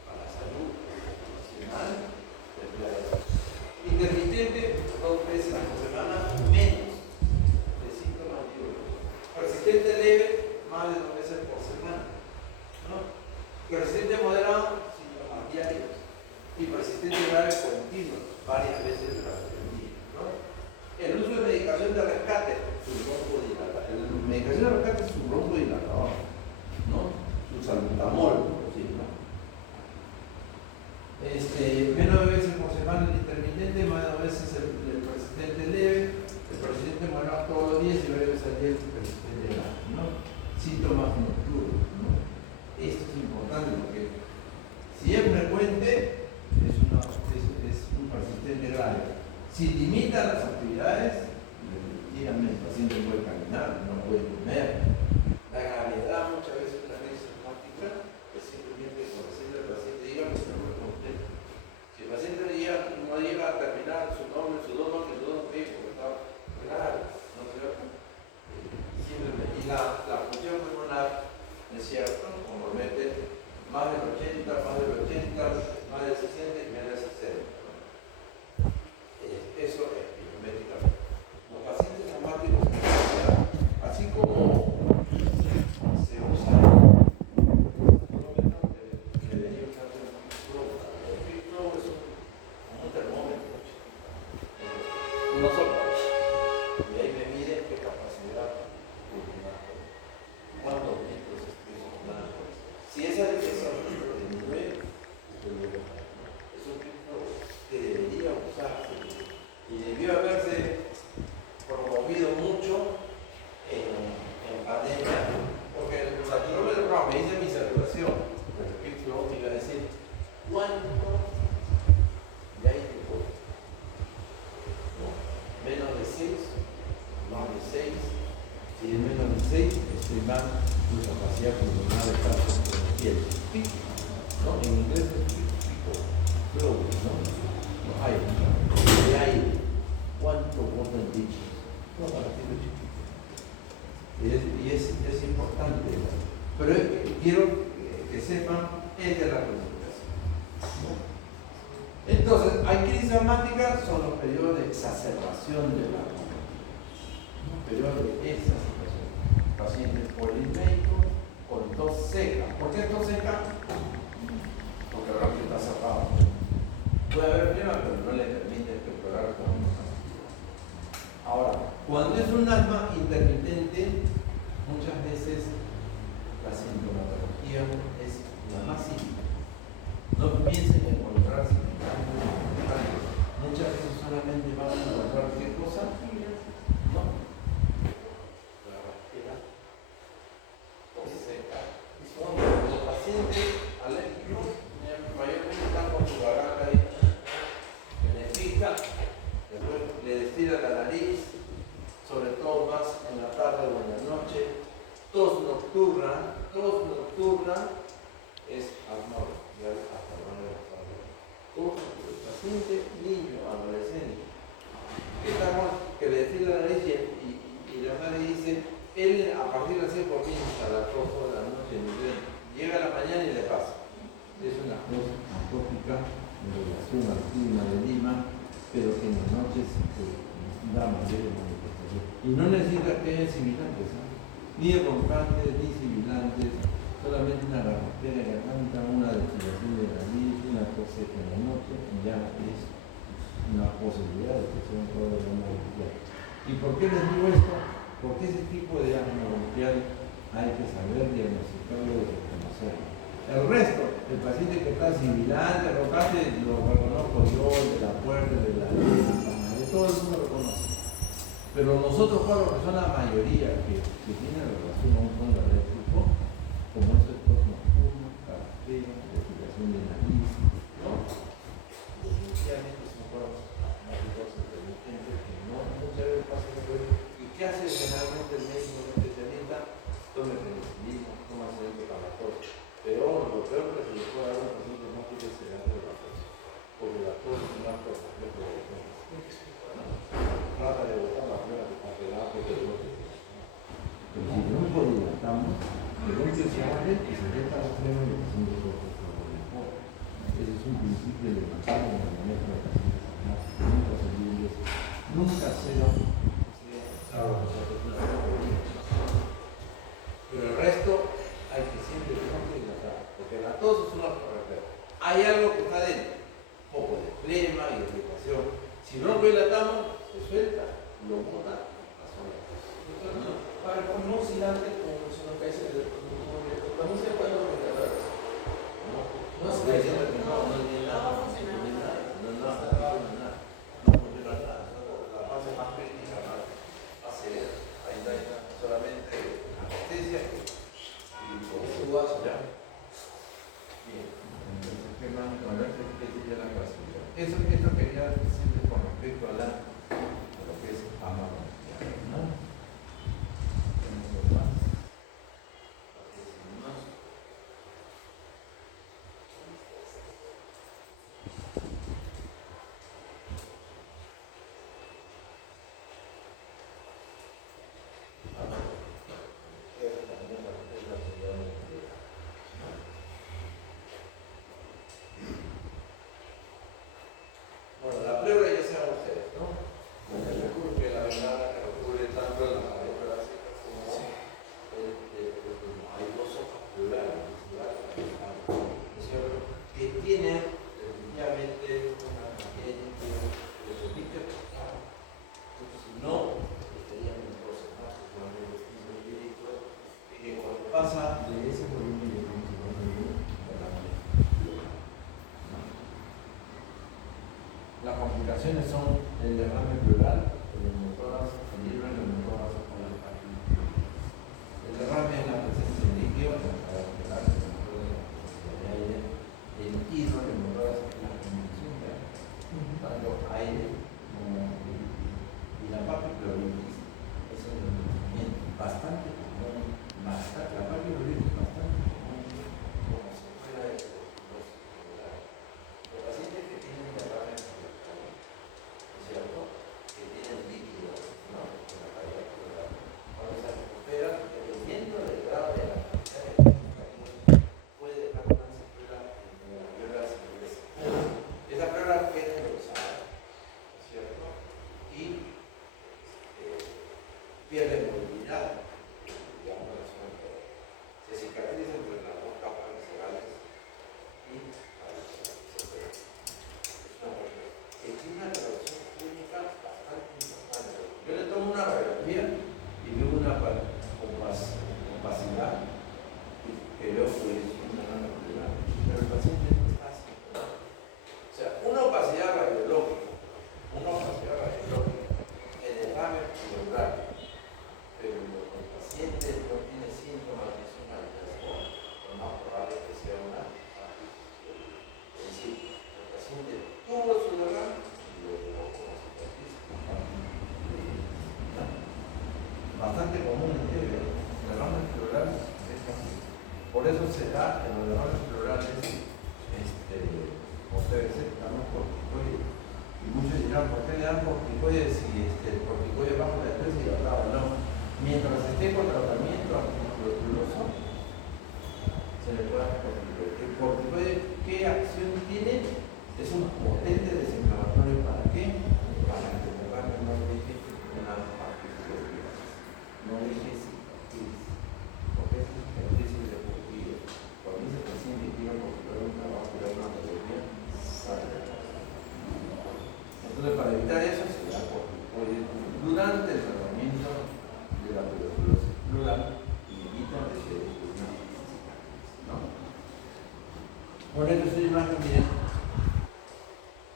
para la salud nacional del planeta. Intermitente, 2 veces por semana, menos de síntomas diurnos. Persistente leve, más de 2 veces por semana, ¿no? Persistente moderado, síntomas diarios. Y persistente grave continuo, varias veces durante el día, ¿no? El uso de medicación de rescate, su bronco dilatador. La medicación de rescate es su bronco dilatador, ¿no? Su salbutamol, por decirlo, ¿no? Menos de veces por semana el intermitente, más de 2 veces el persistente leve, el persistente moderado todos los días y varias veces al día el persistente grave, ¿no? Síntomas nocturnos, ¿no? Esto es importante porque si es frecuente es un persistente grave. Si limita las actividades, definitivamente el paciente no puede caminar, no puede comer. La gravedad muchas veces de la crisis asmática es simplemente por decirle al paciente, dígame si no me contento. Si el paciente no llega a terminar su nombre, su dos nombres, porque está grave, ¿no es cierto? Simplemente. Y la función pulmonar, es cierto, compromete más del 80, más del 60 y menos del 60. Eso es biométricamente. Los pacientes asmáticos en realidad, así como se usa debería usarse un pictógrafo. El pictógrafo es un termómetro. No solo. Y ahí me mide qué capacidad pulmonar. ¿Cuántos litros estoy pulmonar? Si esa detección disminuye, es un pictógrafo que debería usarse. Y debió haberse promovido mucho en 16 estiman su capacidad pulmonar de casos de la piel. ¿No? En inglés es pico, flow, ¿no? No hay, de aire. ¿Cuánto botan dichos? No, para ti es chiquito. Y es importante. Pero quiero que sepan, es de la comunicación. ¿No? Entonces, hay crisis asmáticas, son los periodos de exacerbación de la comunicación. Periodos de exacerbación. Pacientes polimédicos con tos seca. ¿Por qué tos seca? Porque el rango está cerrado. Puede haber flema, pero no le permite expectorar con los. Ahora, cuando es un asma intermitente, muchas veces la sintomatología es la más simple. No piensen en encontrar sintomatología. Muchas veces solamente van a encontrar qué cosa. No. La rasquera, tos seca. Los pacientes alérgicos mayormente están con su garganta ahí, beneficia, después le destila la nariz, sobre todo más en la tarde o en la noche. Tos nocturna es abnormal, hasta el paciente, niño, adolescente, que le destila la nariz y la madre dice, él a partir de las 6 comienza la tos toda la noche, llega a la mañana y le pasa. Es una tos atópica en relación al clima de Lima, pero que en las noches da mayores manifestaciones. Y no necesita que haya sibilantes, ¿eh? Ni roncantes, ni sibilantes, solamente una gargantera en la garganta, una destilación de nariz, una tos seca en la noche, ya es una posibilidad de que sea un problema bronquial. ¿Y por qué les digo esto? Porque ese tipo de asma bronquial hay que saber diagnosticarlo y reconocerlo. El resto, el paciente que está sibilante, roncante, lo reconozco yo, de la puerta, de la de todo el mundo lo conoce. Pero nosotros, claro, que son la mayoría que tiene relación a un fondo eléctrico, como estos tos nocturnos, carraspera, respiración de nariz, ¿no? Definitivamente son cosas asmáticos intermitentes que no muchas veces pasan por eso. ¿Y qué hace generalmente el médico especialista? Tome penicilina, toma accidente para la tos. Pero lo peor que se le puede dar a un paciente no tiene que ser de la tos, porque la tos es una cosa que provoca. Trata de botar la flora que está pegada porque no te queda. Pero si no lo dilatamos, el bronquio se abre y se deja la flema y el paciente puede mejor. Ese es un principio elemental en el manejo de pacientes asmáticos. Nunca se olviden eso. Nunca sea pero el resto hay que siempre dilatar, porque la tos es una carretera. Hay algo que está dentro, un poco de flema y irritación. Si no lo dilatamos, se suelta, lo bota, pasó la tos. Para el no oscilante, como mencionó Kaiser, ¿cuándo se puede aumentar? No se puede no tiene nada. No funciona nada. La fase más crítica va a ser ahí solamente anestesia y ya. Bien. Entonces, ¿qué más? Ya la clasificación. Eso quería decirles con respecto a lo que es amor. ¿No? Tenemos más. Bueno, la pleura ya saben ustedes, ¿no? Que la ventana que recubre tanto la pared torácica como hay dos hojas pleurales, ¿no es cierto? Que tienen definitivamente una magnética que les permite tocar. Si no, estarían en cosas más que cuando pasa de ese volumen de las complicaciones son el derrame pleural, el hematoras, el hematoras con la hepatitis. El derrame es la presencia de líquido, el pleural, el aire, el hematoras es la combinación de tanto aire como y la papilaritis. Eso es bastante bastante, la parte de es bastante como secuela de los pacientes que tienen derrame cerebral, ¿cierto? Que tienen líquido, ¿no? En la cavidad cerebral. Cuando se recuperan, dependiendo del grado de la cantidad de líquido, puede dejar una secuela en la alveola cerebral. Esa alveola queda engrosada, ¿cierto? Y pierde movilidad, digamos, la zona anterior. Se cicatriza entre las dos capas viscerales y tiene una relación clínica bastante importante. Yo le tomo una radiografía y veo una opacidad que veo que es una gran problema, pero el paciente no está así. O sea, una opacidad radiológica en el derrame cerebral, pero el paciente no tiene síntomas de una alteración, lo más probable es que sea una afición. Es decir, el paciente tuvo su derrame y lo llevó como cicatriz. Bastante común en el derrame cerebral es así. Por eso se da en los derrames cerebrales ustedes damos corticoides. Y muchos dirán, ¿por qué le dan corticoides si el corticoide bajo la estrés y la otra no? Mientras esté con tratamiento antituberculoso, se le puede dar corticoide. El corticoide, ¿qué acción tiene? Es un potente desinflamatorio. ¿Para qué? Para que el derrame no deje una partícula, no deje cicatriz. Porque es cicatriz de corticoide. Cuando ese paciente tiene corticoide, un trabajo de una anatomía, sale. Entonces, para evitar eso, se da corticoide durante el tratamiento de la tuberculosis pleural y evita que se descubra una cicatriz, ¿no? Bueno, esta es una imagen, miren,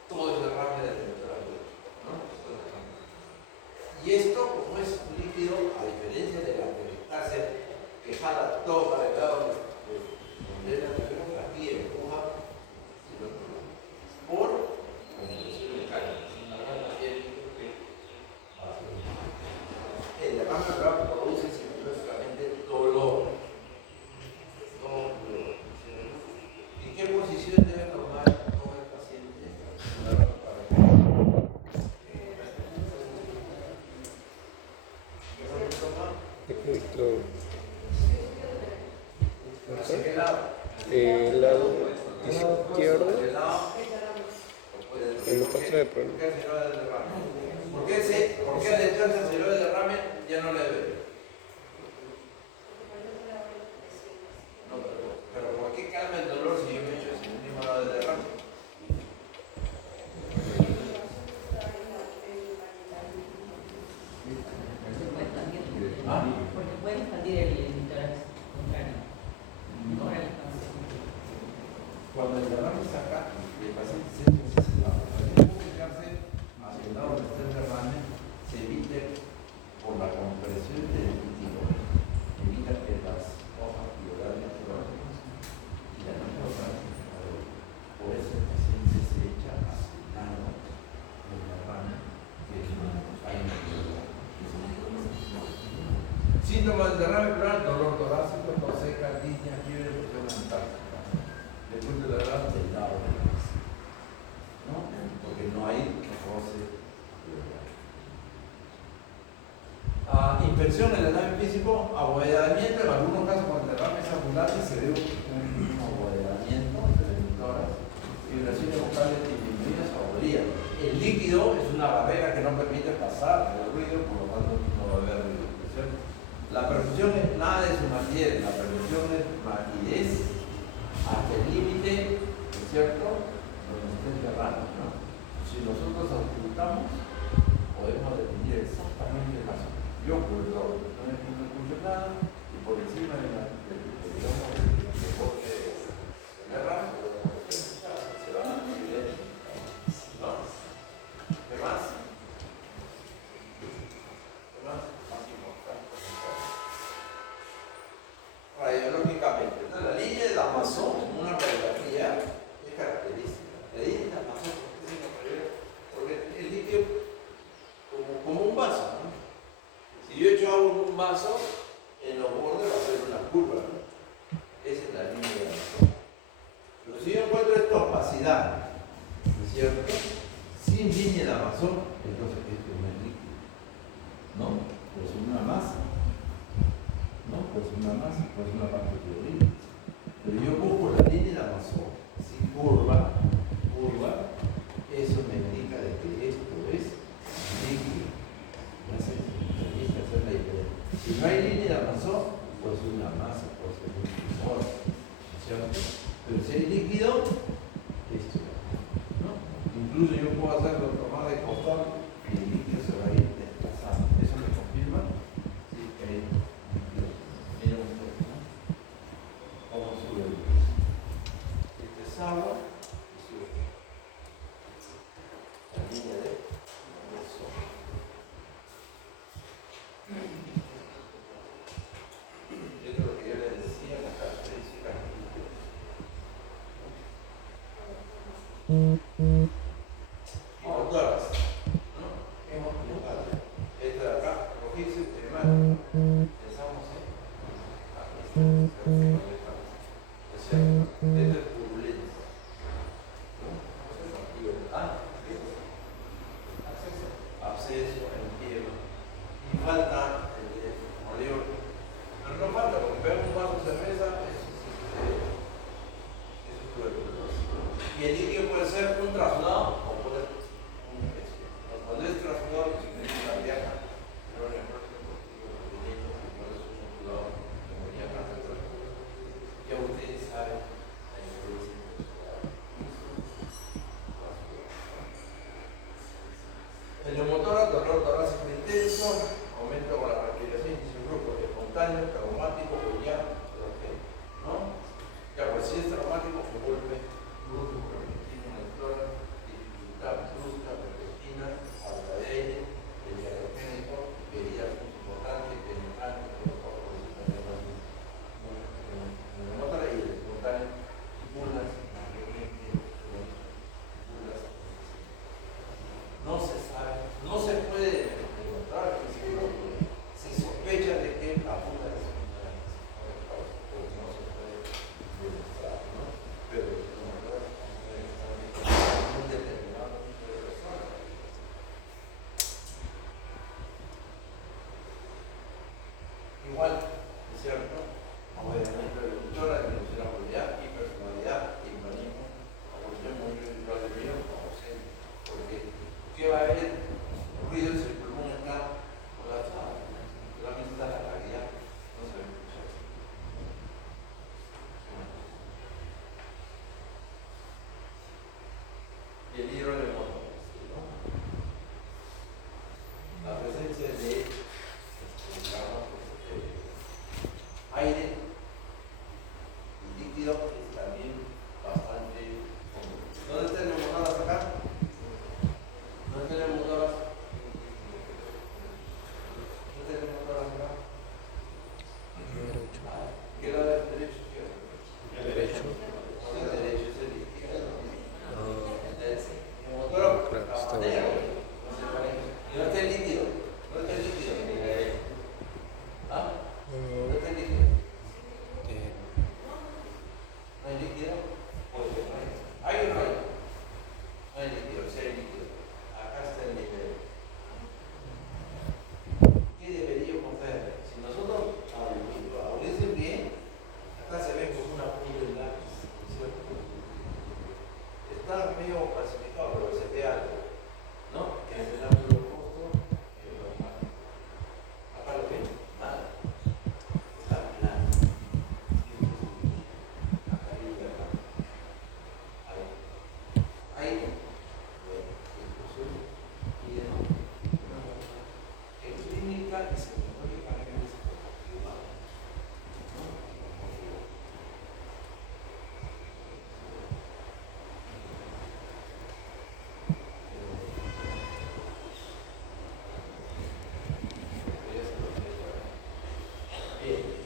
todo el derrame de temperatura, ¿no? Y esto, como es un líquido, a diferencia de la peristalsis, que jala todo para el lado de la temperatura, aquí empuja por compresión mecánica. El derrame cerebral produce psicológicamente dolor. ¿En qué posición debe tomar todo el paciente? ¿Hacia qué lado? El lado izquierdo. El opuesto de pronto. ¿Por qué al echarse el cerebro de derrame ya no le debe? No, pero ¿por qué calma el dolor si yo me echo ese mismo lado de derrame? Porque puede expandir el tórax contrario. Cuando el derrame está acá, el paciente siente necesidad. Para fijarse hacia el lado donde está el derrame, se evite por la compresión del líquido, evita que las hojas plurales y la mucosa, por eso el paciente se echa hacia el lado del derrame, que es una síntomas del derrame pleural: dolor torácico, tos seca, disnea, fiebre, presión antártica. Después de la edad del lado de la cabeza, ¿no? Porque no hay roce pleural. Infección en el derrame físico, abovedamiento. En algunos casos, cuando el derrame es ambulante, se ve un abovedamiento del tórax, vibraciones vocales disminuidas o abolías. El líquido es una barrera que no permite pasar el ruido, por lo tanto no va a haber ruido. La perfusión es nada de su maquillez, la perfusión es maquillez hasta el límite, ¿es cierto?, donde esté el derrame, ¿no? Si nosotros ocultamos, podemos definir exactamente la zona. Yo oculto, no escucho nada, y por encima del corte del derrame, se va a mantener, ¿no? ¿Qué más? ¿Qué más? Más importante. Radiológicamente, entonces la línea de Damazón, una radiografía, es característica. La línea de Damazón, porque el líquido viscosidad, ¿no es cierto? Sin línea de Amazon, entonces esto no es líquido, ¿no? Pues una masa, ¿no? Pues una masa, pues una parte de orina. Pero yo busco la línea de Amazon, sin curva, eso me indica de que esto es líquido. Esa es la diferencia. Si no hay línea de Amazon, pues una masa, pues es un tumor, ¿cierto? Pero si hay líquido, esto, ¿no? Incluso yo puedo hacerlo tomar de costado y el líquido se va a ir desplazando. ¿Eso me confirma? Sí, que hay líquido. Mira un poco, ¿no? Cómo sube el líquido. Este es agua y sube. La línea de Amazon. Yo creo que yo les decía las características. Motoras, ¿no? Hemos explicado. Esta de acá, rojizo y primario. Pensamos en. Este es turbulento. Absceso, entierro. Y falta el de molior. Pero no falta, porque pega un vaso de cerveza, eso es tuberculosis. Y el líquido puede ser un trasudado o puede ser un infección. Cuando es trasudado, significa cardíaca, pero en el próximo movimiento, cuando es un trasudado, demoníaca, ya ustedes saben la diferencia entre el neumotórax, dolor torácico intenso, aumento con la respiración, inicio grupo espontáneo, traumático o ya, ¿no? Ya, pues si es traumático, un golpe brusco, repentino en el tórax, dificultad brusca, repentina, falta de aire, el diarogénico, herida importante, penetrante, neumotórax y el espontáneo, bulas, no se sabe, no se puede encontrar, se sospecha de que la puta es una pues no se puede demostrar, ¿no? Pero un determinado tipo de persona. Igual, ¿es cierto? Obviamente, reductora, disminución de la movilidad, hipersonalidad, hipernismo, evolución muy individual de mío, como siempre, porque ¿qué va a haber? Ruido si el pulmón está colapsado. Solamente está la claridad, no se ve escuchar. Y el hidronemoto, ¿no? La presencia de aire y líquido es también bastante común. ¿Dónde está el neumotórax acá? ¿Dónde está el neumotórax? ¿Dónde está el neumotórax acá? ¿Qué lado es derecho? Derecho. No es derecho, es el izquierdo. El neumotórax, Claro, la está bandera, bien. no se parece. ¿Y dónde está el líquido? ¿Dónde está el líquido? ¿Ah? ¿Dónde está el líquido? ¿No hay líquido? Pues no hay. ¿Hay o no hay? No hay líquido, sí hay líquido. Acá está el nivel. ¿Qué deberíamos hacer? Si nosotros abriesen bien, acá se ve como una punta de lápiz, ¿cierto? Está medio clasificado, pero se ve algo, ¿no? En el ángulo opuesto, acá lo ven, nada. Está plano. Acá hay un verdad. Ahí. Y en clínica y psicológicamente se puede confirmar. Bien.